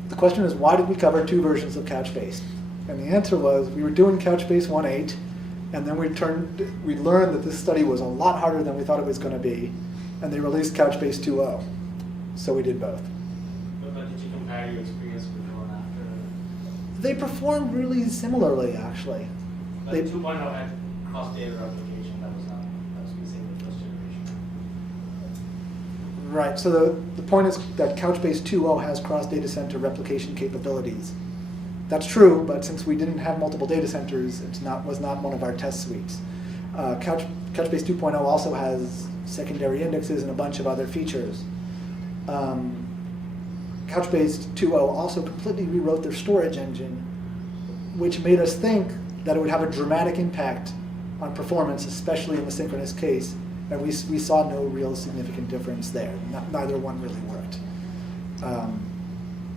The question is, why did we cover 2 versions of Couchbase? And the answer was, we were doing Couchbase 1.8, and then we learned that this study was a lot harder than we thought it was going to be, and they released Couchbase 2.0. So we did both. But did you compare your experience before and after? They performed really similarly, actually. But They- 2.0 had cross-data replication, that was missing with first generation. Right, so the point is that Couchbase 2.0 has cross-data center replication capabilities. That's true, but since we didn't have multiple data centers, was not one of our test suites. Couchbase 2.0 also has secondary indexes and a bunch of other features. Couchbase 2.0 also completely rewrote their storage engine, which made us think that it would have a dramatic impact on performance, especially in the synchronous case, and we saw no real significant difference there. Neither one really worked.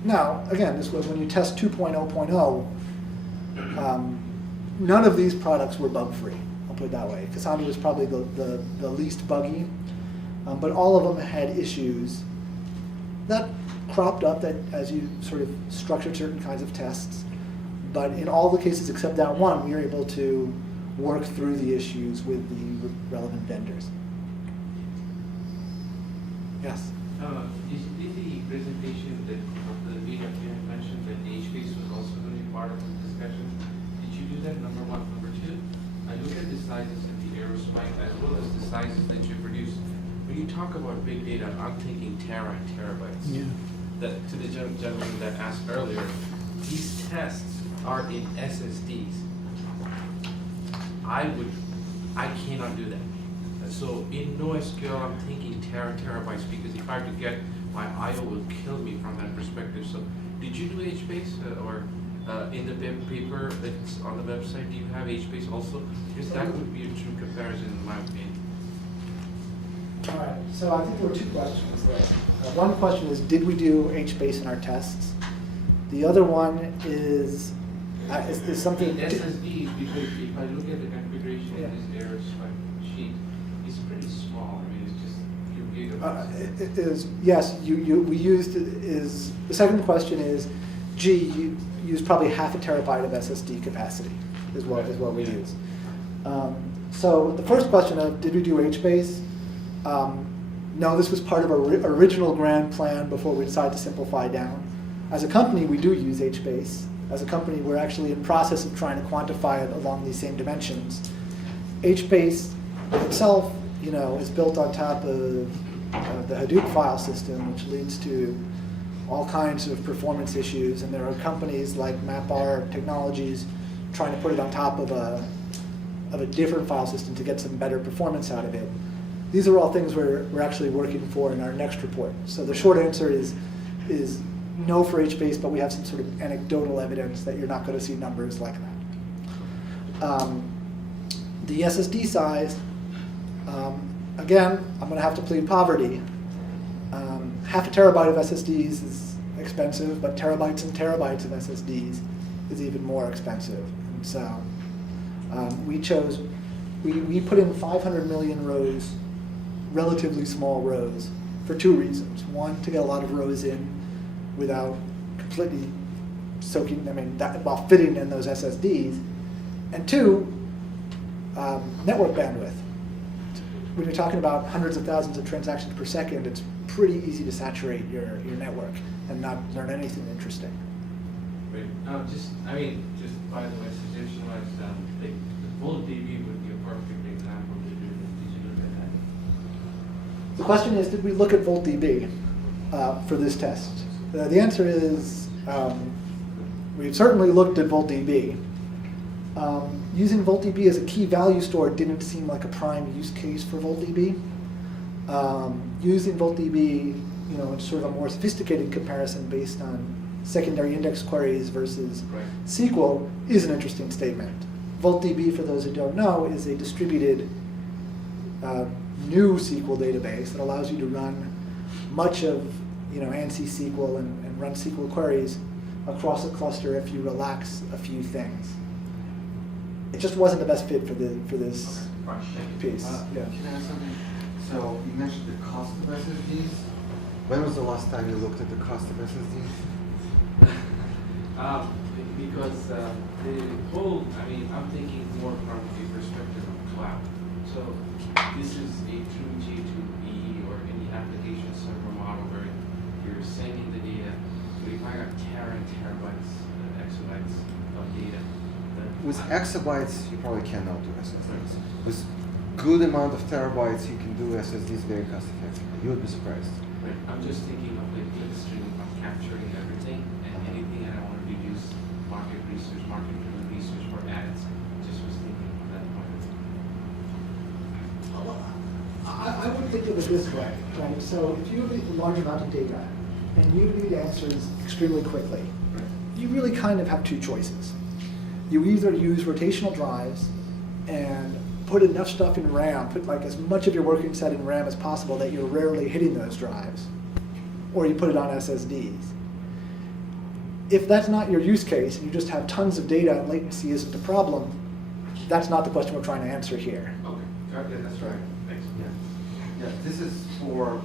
Now, again, this was when you test 2.0.0, none of these products were bug-free, I'll put it that way. Cassandra was probably the least buggy, but all of them had issues that cropped up that as you sort of structured certain kinds of tests. But in all the cases except that one, we were able to work through the issues with the relevant vendors. Yes? Did the presentation that the media had mentioned that HBase was also going to be part of the discussion? Did you do that, number one? Number two, I look at the sizes in the Aerospike as well as the sizes that you produce. When you talk about big data, I'm thinking tera and terabytes. Yeah. That, to the gentleman that asked earlier, these tests are in SSDs. I cannot do that. So in NoSQL, I'm thinking terabytes because if I have to get, my IO will kill me from that perspective. So did you do HBase or in the paper that's on the website, do you have HBase also? Because that would be a true comparison in my opinion. All right, so I think there were 2 questions there. One question is, did we do HBase in our tests? The other one is something... In SSDs, because if I look at the configuration Yeah. of this Aerospike sheet, it's pretty small. I mean, it's just a few gigabytes. It is, yes, we used, the second question is, you used probably half a terabyte of SSD capacity is what we used. So the first question of, did we do HBase? No, this was part of our original grand plan before we decided to simplify down. As a company, we do use HBase. As a company, we're actually in process of trying to quantify it along these same dimensions. HBase itself, is built on top of the Hadoop file system, which leads to all kinds of performance issues. And there are companies like MapR Technologies trying to put it on top of a different file system to get some better performance out of it. These are all things we're actually working for in our next report. So the short answer is no for HBase, but we have some sort of anecdotal evidence that you're not going to see numbers like that. The SSD size, again, I'm going to have to plead poverty. Half a terabyte of SSDs is expensive, but terabytes and terabytes of SSDs is even more expensive. And so we put in 500 million rows, relatively small rows, for 2 reasons. One, to get a lot of rows in without completely soaking, while fitting in those SSDs. And 2, network bandwidth. When you're talking about hundreds of thousands of transactions per second, it's pretty easy to saturate your network and not learn anything interesting. Right. Just by the way, suggestion was the VoltDB would be a perfect example. Did you look at that? The question is, did we look at VoltDB for this test? The answer is, we've certainly looked at VoltDB. Using VoltDB as a key value store didn't seem like a prime use case for VoltDB. Using VoltDB, in sort of a more sophisticated comparison based on secondary index queries versus SQL is an interesting statement. VoltDB, for those who don't know, is a distributed new SQL database that allows you to run much of ANSI SQL and run SQL queries across a cluster if you relax a few things. It just wasn't the best fit for this piece. Yeah. Can I ask something? So you mentioned the cost of SSDs. When was the last time you looked at the cost of SSDs? Because the whole, I'm thinking more from the perspective of cloud. So this is a true G2E or any application server model where you're sending the data. But if I got terabytes, exabytes of data, With exabytes, you probably cannot do SSDs. With good amount of terabytes, you can do SSDs very cost effectively. You would be surprised. right, I'm just thinking of like clickstream of capturing everything and anything that I want to reduce market-driven research for ads. Just was thinking of that part. I would think of it this way, right? So if you have a large amount of data and you need answers extremely quickly, you really kind of have two choices. You either use rotational drives and put enough stuff in RAM, put like as much of your working set in RAM as possible that you're rarely hitting those drives, or you put it on SSDs. If that's not your use case and you just have tons of data and latency isn't the problem, that's not the question we're trying to answer here. Okay, that's right. Thanks. Yeah, this is for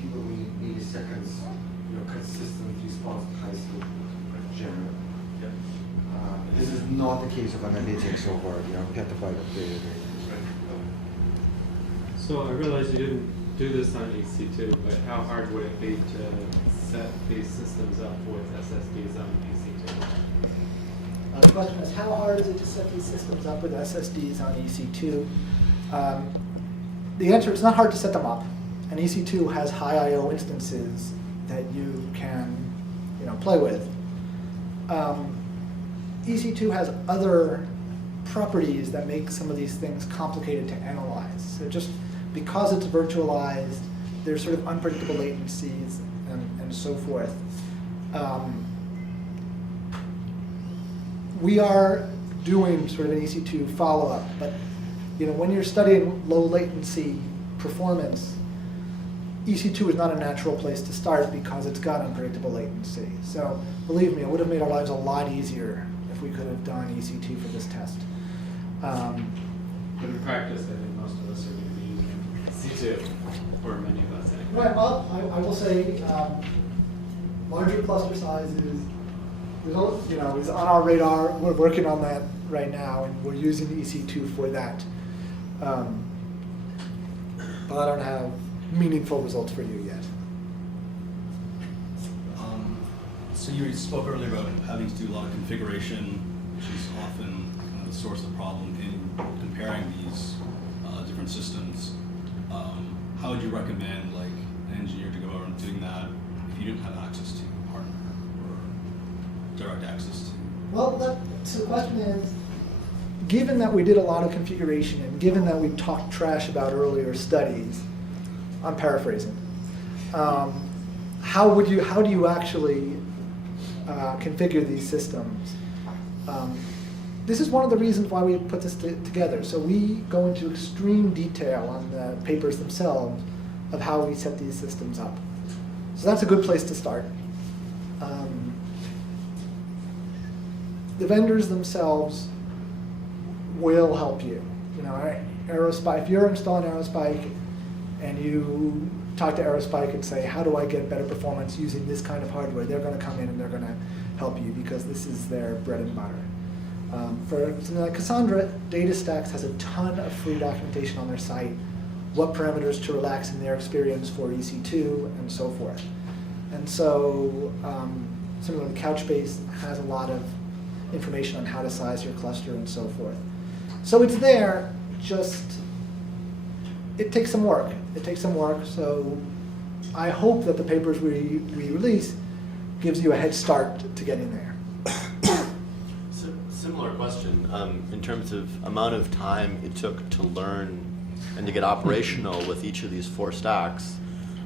people who need milliseconds, consistent response to high speed general. This is not the case of analytics over petabyte of data. So I realize you didn't do this on EC2, but how hard would it be to set these systems up with SSDs on EC2? The question is, how hard is it to set these systems up with SSDs on EC2? The answer, it's not hard to set them up. And EC2 has high I/O instances that you can play with. EC2 has other properties that make some of these things complicated to analyze. So just because it's virtualized, there's sort of unpredictable latencies and so forth. We are doing sort of an EC2 follow-up, but when you're studying low latency performance, EC2 is not a natural place to start because it's got unpredictable latency. So believe me, it would have made our lives a lot easier if we could have done EC2 for this test. But in practice, I think most of us are going to be using EC2, or many of us anyway. Right, well, I will say larger cluster sizes, is on our radar. We're working on that right now, and we're using EC2 for that. But I don't have meaningful results for you yet. So you spoke earlier about having to do a lot of configuration, which is often kind of the source of the problem in comparing these different systems. How would you recommend an engineer to go around doing that if you didn't have access to a partner or direct access to? Well, so the question is, given that we did a lot of configuration and given that we talked trash about earlier studies, I'm paraphrasing, how do you actually configure these systems? This is one of the reasons why we put this together. So we go into extreme detail on the papers themselves of how we set these systems up. So that's a good place to start. The vendors themselves will help you. Aerospike, if you're installing Aerospike and you talk to Aerospike and say, how do I get better performance using this kind of hardware, they're going to come in and they're going to help you because this is their bread and butter. For something like Cassandra, DataStax has a ton of free documentation on their site, what parameters to relax in their experience for EC2 and so forth. And so similarly, Couchbase has a lot of information on how to size your cluster and so forth. So it's there, just it takes some work. It takes some work, so I hope that the papers we release gives you a head start to getting there. Similar question, in terms of amount of time it took to learn and to get operational with each of these 4 stacks.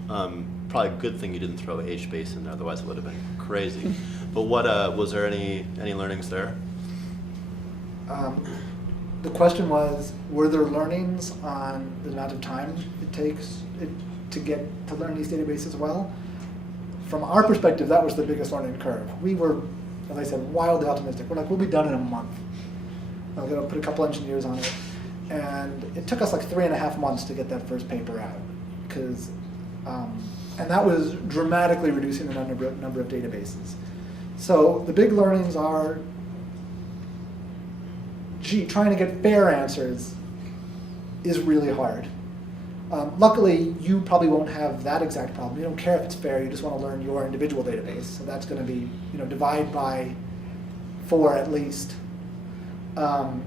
Probably a good thing you didn't throw HBase in there, otherwise it would have been crazy. But what was there any learnings there? The question was, were there learnings on the amount of time it takes to learn these databases well? from our perspective, that was the biggest learning curve. We were, as I said, wildly optimistic. We're like, we'll be done in a month. I'm going to put a couple engineers on it. And it took us like 3.5 months to get that first paper out. And that was dramatically reducing the number of databases. So the big learnings are, trying to get fair answers is really hard. Luckily, you probably won't have that exact problem. You don't care if it's fair, you just want to learn your individual database. So that's going to be, divide by 4 at least. The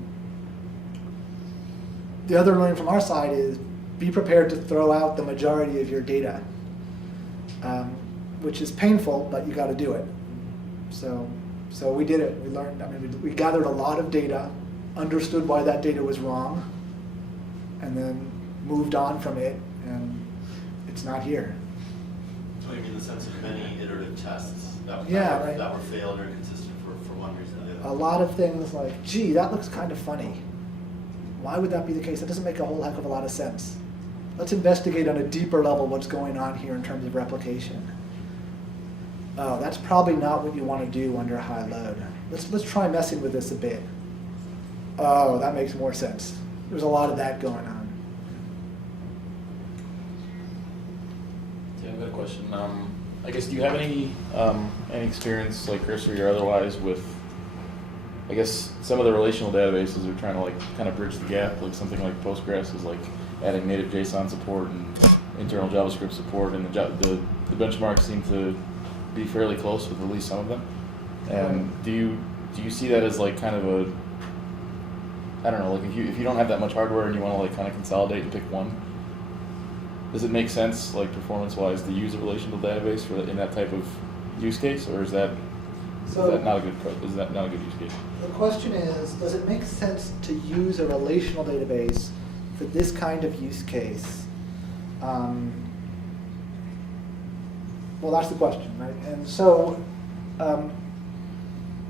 other learning from our side is be prepared to throw out the majority of your data, which is painful, but you got to do it. So we did it. We learned. We gathered a lot of data, understood why that data was wrong, and then moved on from it, and it's not here. So you mean the sense of many iterative tests that were failed or inconsistent for one reason or the other? A lot of things like, gee, that looks kind of funny. Why would that be the case? That doesn't make a whole heck of a lot of sense. Let's investigate on a deeper level what's going on here in terms of replication. Oh, that's probably not what you want to do under high load. Let's try messing with this a bit. Oh, that makes more sense. There's a lot of that going on. Yeah, I've got a question. I guess, do you have any experience, like cursory or otherwise, with, I guess, some of the relational databases are trying to kind of bridge the gap, like something like Postgres is adding native JSON support and internal JavaScript support, and the benchmarks seem to be fairly close with at least some of them. And do you see that as kind of a, I don't know, if you don't have that much hardware and you want to kind of consolidate and pick one, does it make sense performance-wise to use a relational database in that type of use case, or is that not a good use case? The question is, does it make sense to use a relational database for this kind of use case? Well, that's the question, right? And so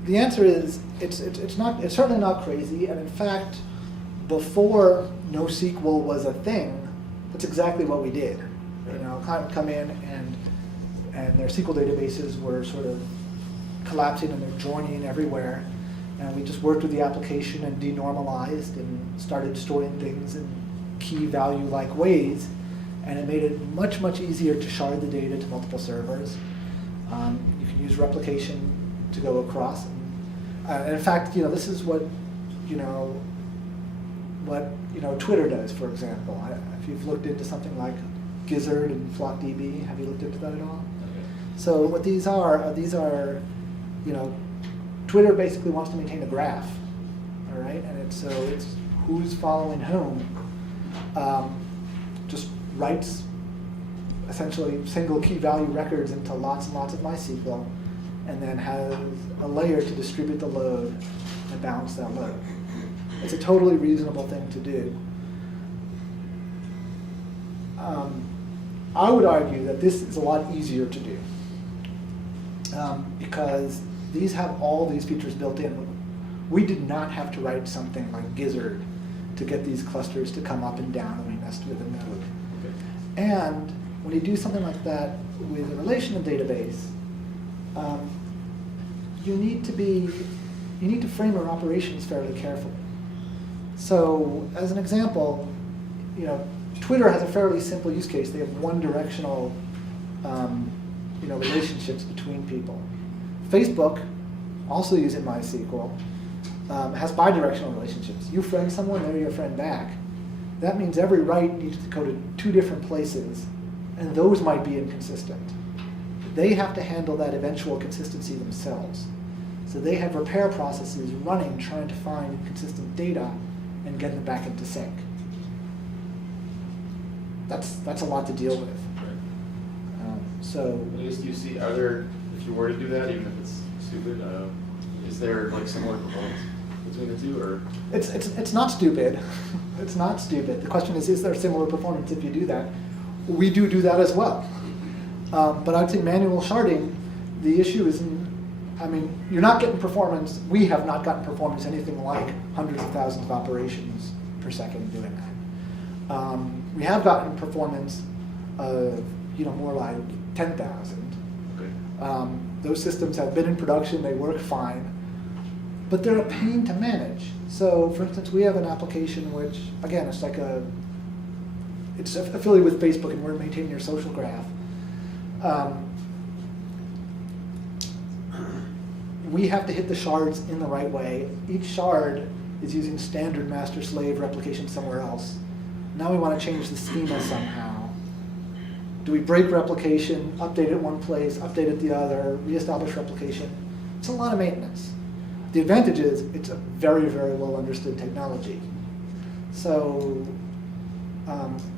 the answer is it's certainly not crazy, and in fact, before NoSQL was a thing, that's exactly what we did. Come in and their SQL databases were sort of collapsing and they're joining everywhere, and we just worked with the application and denormalized and started storing things in key value-like ways, and it made it much, much easier to shard the data to multiple servers. You can use replication to go across. And in fact, this is what Twitter does, for example. If you've looked into something like Gizzard and FlockDB, have you looked into that at all? Okay. So what these are, Twitter basically wants to maintain a graph, all right? And it's who's following whom. Just writes essentially single key value records into lots and lots of MySQL, and then has a layer to distribute the load and balance that load. It's a totally reasonable thing to do. I would argue that this is a lot easier to do because these have all these features built in. We did not have to write something like Gizzard to get these clusters to come up and down when we messed with a node. Okay. And when you do something like that with a relational database, you need to frame your operations fairly carefully. So, as an example, Twitter has a fairly simple use case. They have one-directional, relationships between people. Facebook, also using MySQL, has bidirectional relationships. You friend someone, they're your friend back. That means every write needs to go to 2 different places, and those might be inconsistent. They have to handle that eventual consistency themselves. So they have repair processes running, trying to find inconsistent data and get them back into sync. That's a lot to deal with. So, At least you see, if you were to do that, even if it's stupid, is there similar performance between the two, or? It's not stupid. It's not stupid. The question is there similar performance if you do that? We do that as well. But I'd say manual sharding, the issue is, you're not getting performance. We have not gotten performance anything like hundreds of thousands of operations per second doing that. We have gotten performance of, more like 10,000. Okay. Those systems have been in production, they work fine, but they're a pain to manage. So for instance, we have an application which, again, it's affiliated with Facebook and we're maintaining your social graph. We have to hit the shards in the right way. Each shard is using standard master-slave replication somewhere else. Now we want to change the schema somehow. Do we break replication, update it one place, update it the other, reestablish replication? It's a lot of maintenance. The advantage is it's a very, very well understood technology. So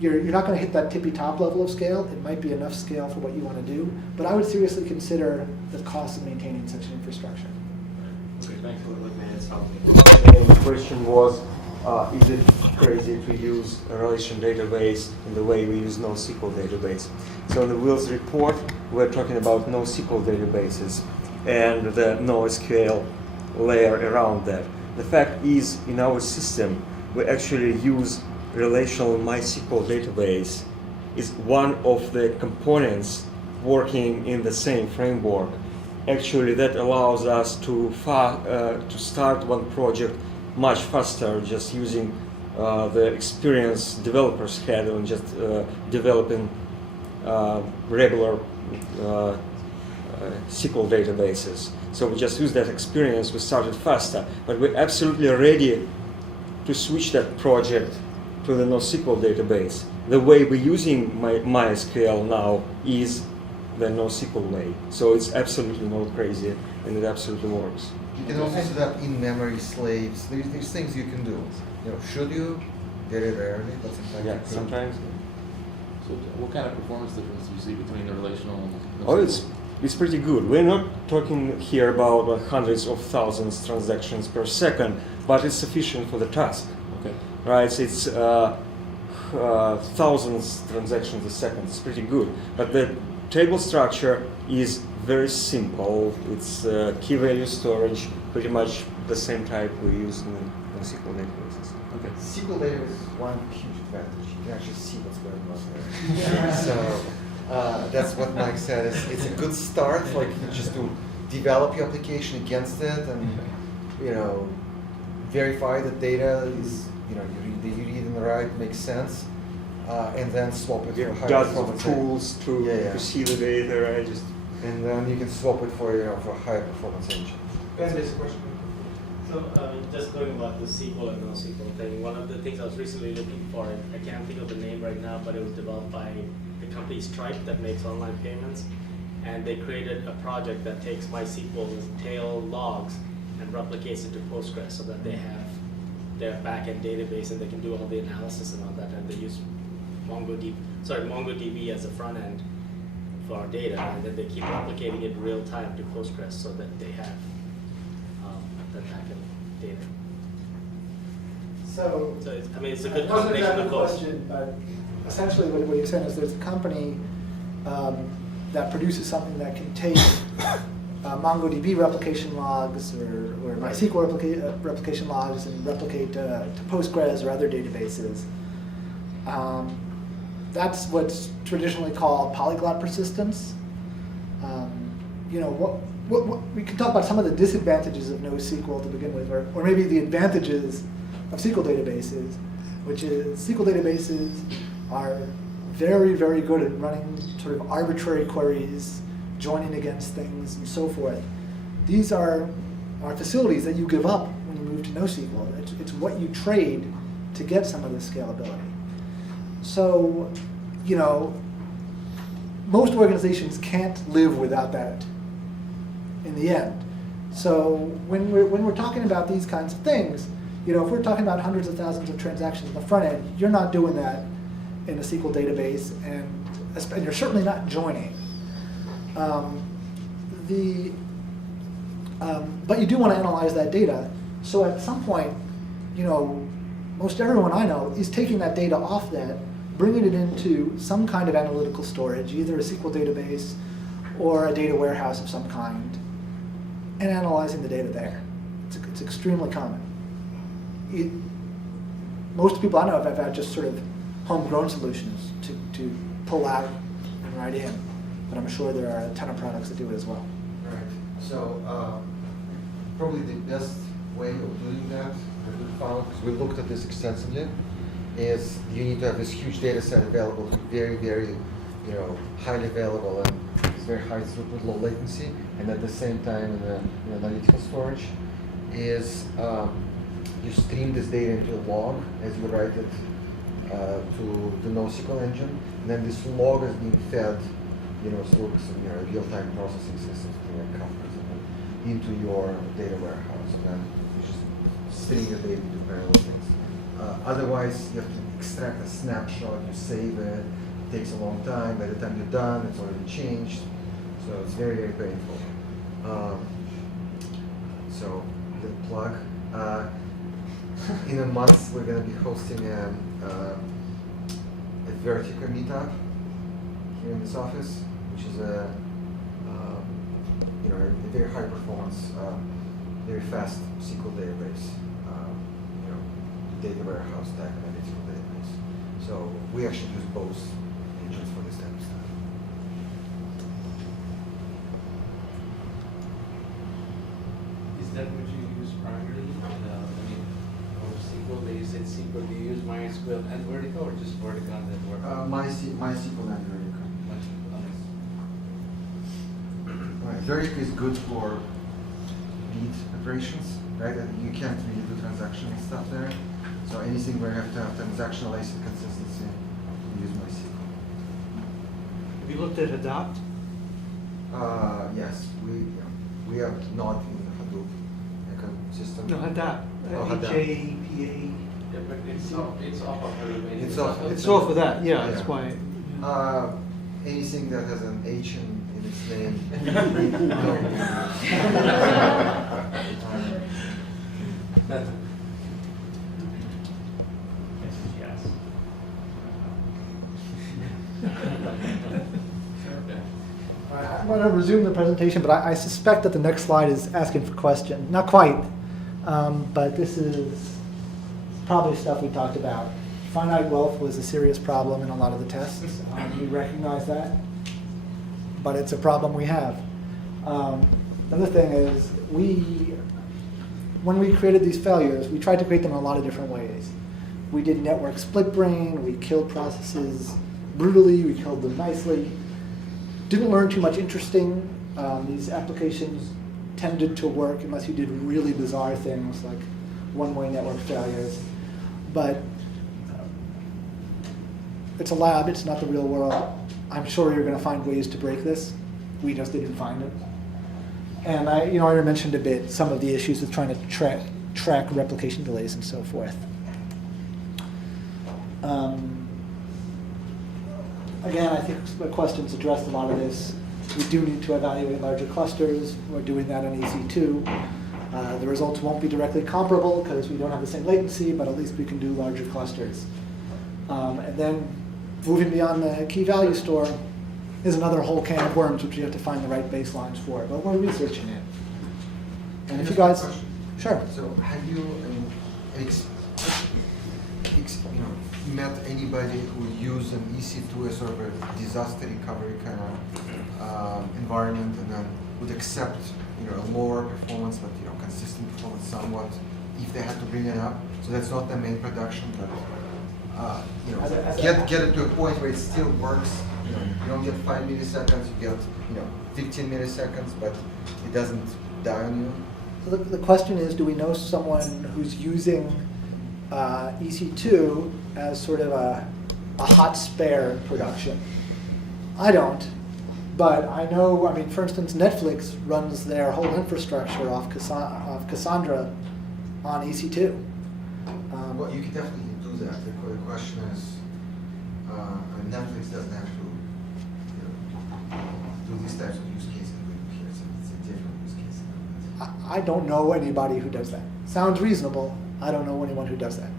you're not going to hit that tippy top level of scale. It might be enough scale for what you want to do, but I would seriously consider the cost of maintaining such an infrastructure. Okay, thanks. Let me add something. The question was, is it crazy to use a relation database in the way we use NoSQL database? So in the Will's report, we're talking about NoSQL databases and the NoSQL layer around that. The fact is, in our system, we actually use relational MySQL database is one of the components working in the same framework. Actually, that allows us to start one project much faster, just using the experience developers had on just developing regular SQL databases. So we just use that experience, we started faster, but we're absolutely ready to switch that project to the NoSQL database. The way we're using MySQL now is the NoSQL way. So it's absolutely not crazy, and it absolutely works. You can also set up in-memory slaves. There's things you can do. Should you? Very rarely, but sometimes. Yeah, you could. sometimes. So what kind of performance difference do you see between the relational and the Oh, it's pretty good. We're not talking here about hundreds of thousands transactions per second, but it's sufficient for the task. Okay. Right? So it's thousands transactions a second. It's pretty good. But the table structure is very simple. It's key value storage, pretty much the same type we use in SQL databases. Okay. SQL database is one huge advantage. You can actually see what's going on there. So that's what Mike said. It's a good start. Like just to develop your application against it, and verify that data is you read in the right, makes sense, and then swap it for higher performance. Tools to see the data, right? And then you can swap it for for higher performance engine. Ben, there's a question. So just going about the SQL and NoSQL thing, one of the things I was recently looking for, I can't think of the name right now, but it was developed by the company Stripe that makes online payments, and they created a project that takes MySQL's tail logs and replicates it to Postgres so that they have their backend database and they can do all the analysis and all that, and they use MongoDB as a front end for our data, and then they keep replicating it in real time to Postgres so that they have the backend data. So it's a good It wasn't combination exactly of the both. question, but essentially what you're saying is there's a company that produces something that can take MongoDB replication logs or MySQL replication logs and replicate to Postgres or other databases. That's what's traditionally called polyglot persistence. We can talk about some of the disadvantages of NoSQL to begin with, or maybe the advantages of SQL databases, which is SQL databases are very, very good at running sort of arbitrary queries, joining against things, and so forth. These are facilities that you give up when you move to NoSQL. It's what you trade to get some of the scalability. So, most organizations can't live without that in the end. So when we're talking about these kinds of things, if we're talking about hundreds of thousands of transactions on the front end, you're not doing that in a SQL database, and you're certainly not joining. But you do want to analyze that data. So at some point, most everyone I know is taking that data off that, bringing it into some kind of analytical storage, either a SQL database or a data warehouse of some kind, and analyzing the data there. It's extremely common. Most people I know have had just sort of homegrown solutions to pull out and write in. but I'm sure there are a ton of products that do it as well. Right. So probably the best way of doing that we found, because we looked at this extensively, is you need to have this huge data set available, very, very, highly available and it's very high throughput, low latency, and at the same time in the analytical storage is you stream this data into a log as you write it to the NoSQL engine, and then this log is being fed, through some real-time processing systems, like Kafka, into your data warehouse, and then you just string the data into parallel things. Otherwise, you have to extract a snapshot, you save it, it takes a long time, by the time you're done, it's already changed, so it's very, very painful. So, the plug. In a month, we're going to be hosting a Vertica meetup here in this office, which is a very high performance, very fast SQL database, data warehouse type analytical database. So we actually use both engines for this type of stuff. Is that what you use primarily? SQL, you said SQL, do you use MySQL and Vertica or just Vertica that work? MySQL and Vertica. Right. Vertica is good for read operations, right? And you can't really do transactional stuff there. So anything where you have to have transactional ACID consistency, you use MySQL. Have you looked at Adopt? Yes, we have not in the Hadoop ecosystem. No, Adopt. Hadoop. HAPA. Yeah, but it's off of Hadoop. It's It's off of that, yeah, Yeah. that's why. Anything that has an H in its name. No. Yes. All right, I'm going to resume the presentation, but I suspect that the next slide is asking for questions. Not quite, but this is probably stuff we talked about. Finite wealth was a serious problem in a lot of the tests. We recognize that, but it's a problem we have. The other thing is, when we created these failures, we tried to create them in a lot of different ways. We did network split brain, we killed processes brutally, we killed them nicely. Didn't learn too much interesting. These applications tended to work unless you did really bizarre things like one-way network failures. But it's a lab, it's not the real world. I'm sure you're going to find ways to break this. We just didn't find it. And I already mentioned a bit some of the issues with trying to track replication delays and so forth. Again, I think the questions addressed a lot of this. We do need to evaluate larger clusters. We're doing that on EC2. The results won't be directly comparable because we don't have the same latency, but at least we can do larger clusters. And then moving beyond the key value store is another whole can of worms, which you have to find the right baselines for. But we're researching it. And if you guys, sure. So have you met anybody who used an EC2 as sort of a disaster recovery kind of environment, and then would accept a lower performance but consistent performance somewhat if they had to bring it up? So that's not the main production, but get it to a point where it still works. You don't get 5 milliseconds, you get 15 milliseconds, but it doesn't die on you. So the question is, do we know someone who's using EC2 as sort of a hot spare in production? I don't, but I know, for instance, Netflix runs their whole infrastructure off Cassandra on EC2. Well, you can definitely do that. The question is, Netflix doesn't have to do these types of use cases here. It's a different use case. I don't know anybody who does that. Sounds reasonable. I don't know anyone who does that.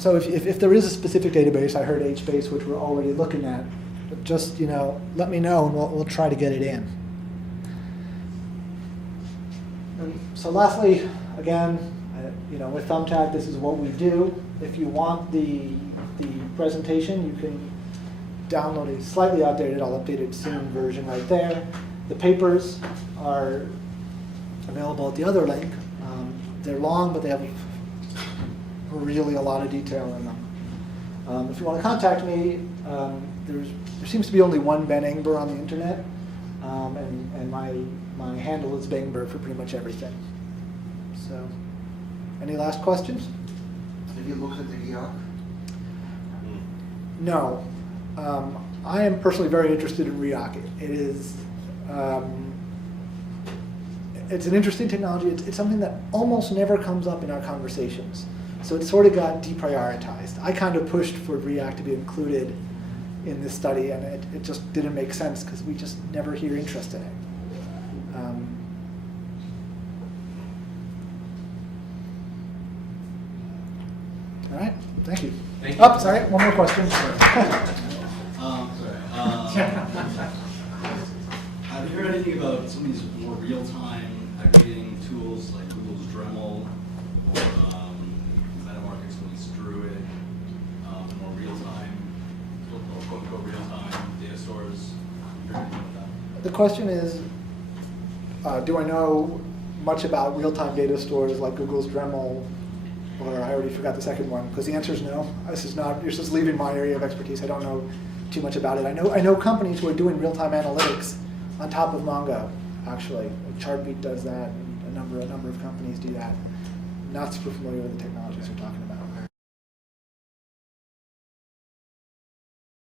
So if there is a specific database, I heard HBase, which we're already looking at, but just let me know and we'll try to get it in. And so lastly, again, with Thumbtack, this is what we do. If you want the the presentation. You can download a slightly outdated, I'll update it soon version right there. The papers are available at the other link. They're long, but they have really a lot of detail in them. If you want to contact me, there seems to be only one Ben Engber on the internet, and my handle is Engber for pretty much everything. So, any last questions? Have you looked at the React? No. I am personally very interested in React. It is, it's an interesting technology. It's something that almost never comes up in our conversations. So it sort of got deprioritized. I kind of pushed for React to be included in this study, and it just didn't make sense because we just never hear interest in it. All right, thank you. Thank you. Oh, sorry, one more question. Sorry. Have you heard anything about some of these more real-time aggregating tools like Google's Dremel or MetaMarket's release Druid, more real-time, or quote-unquote real-time data stores? Have you heard anything about that? The question is, do I know much about real-time data stores like Google's Dremel, or I already forgot the second one, because the answer is no. This is not, you're just leaving my area of expertise. I don't know too much about it. I know companies who are doing real-time analytics on top of Mongo, actually. Like Chartbeat does that, and a number of companies do that. Not super familiar with the technologies you're talking about.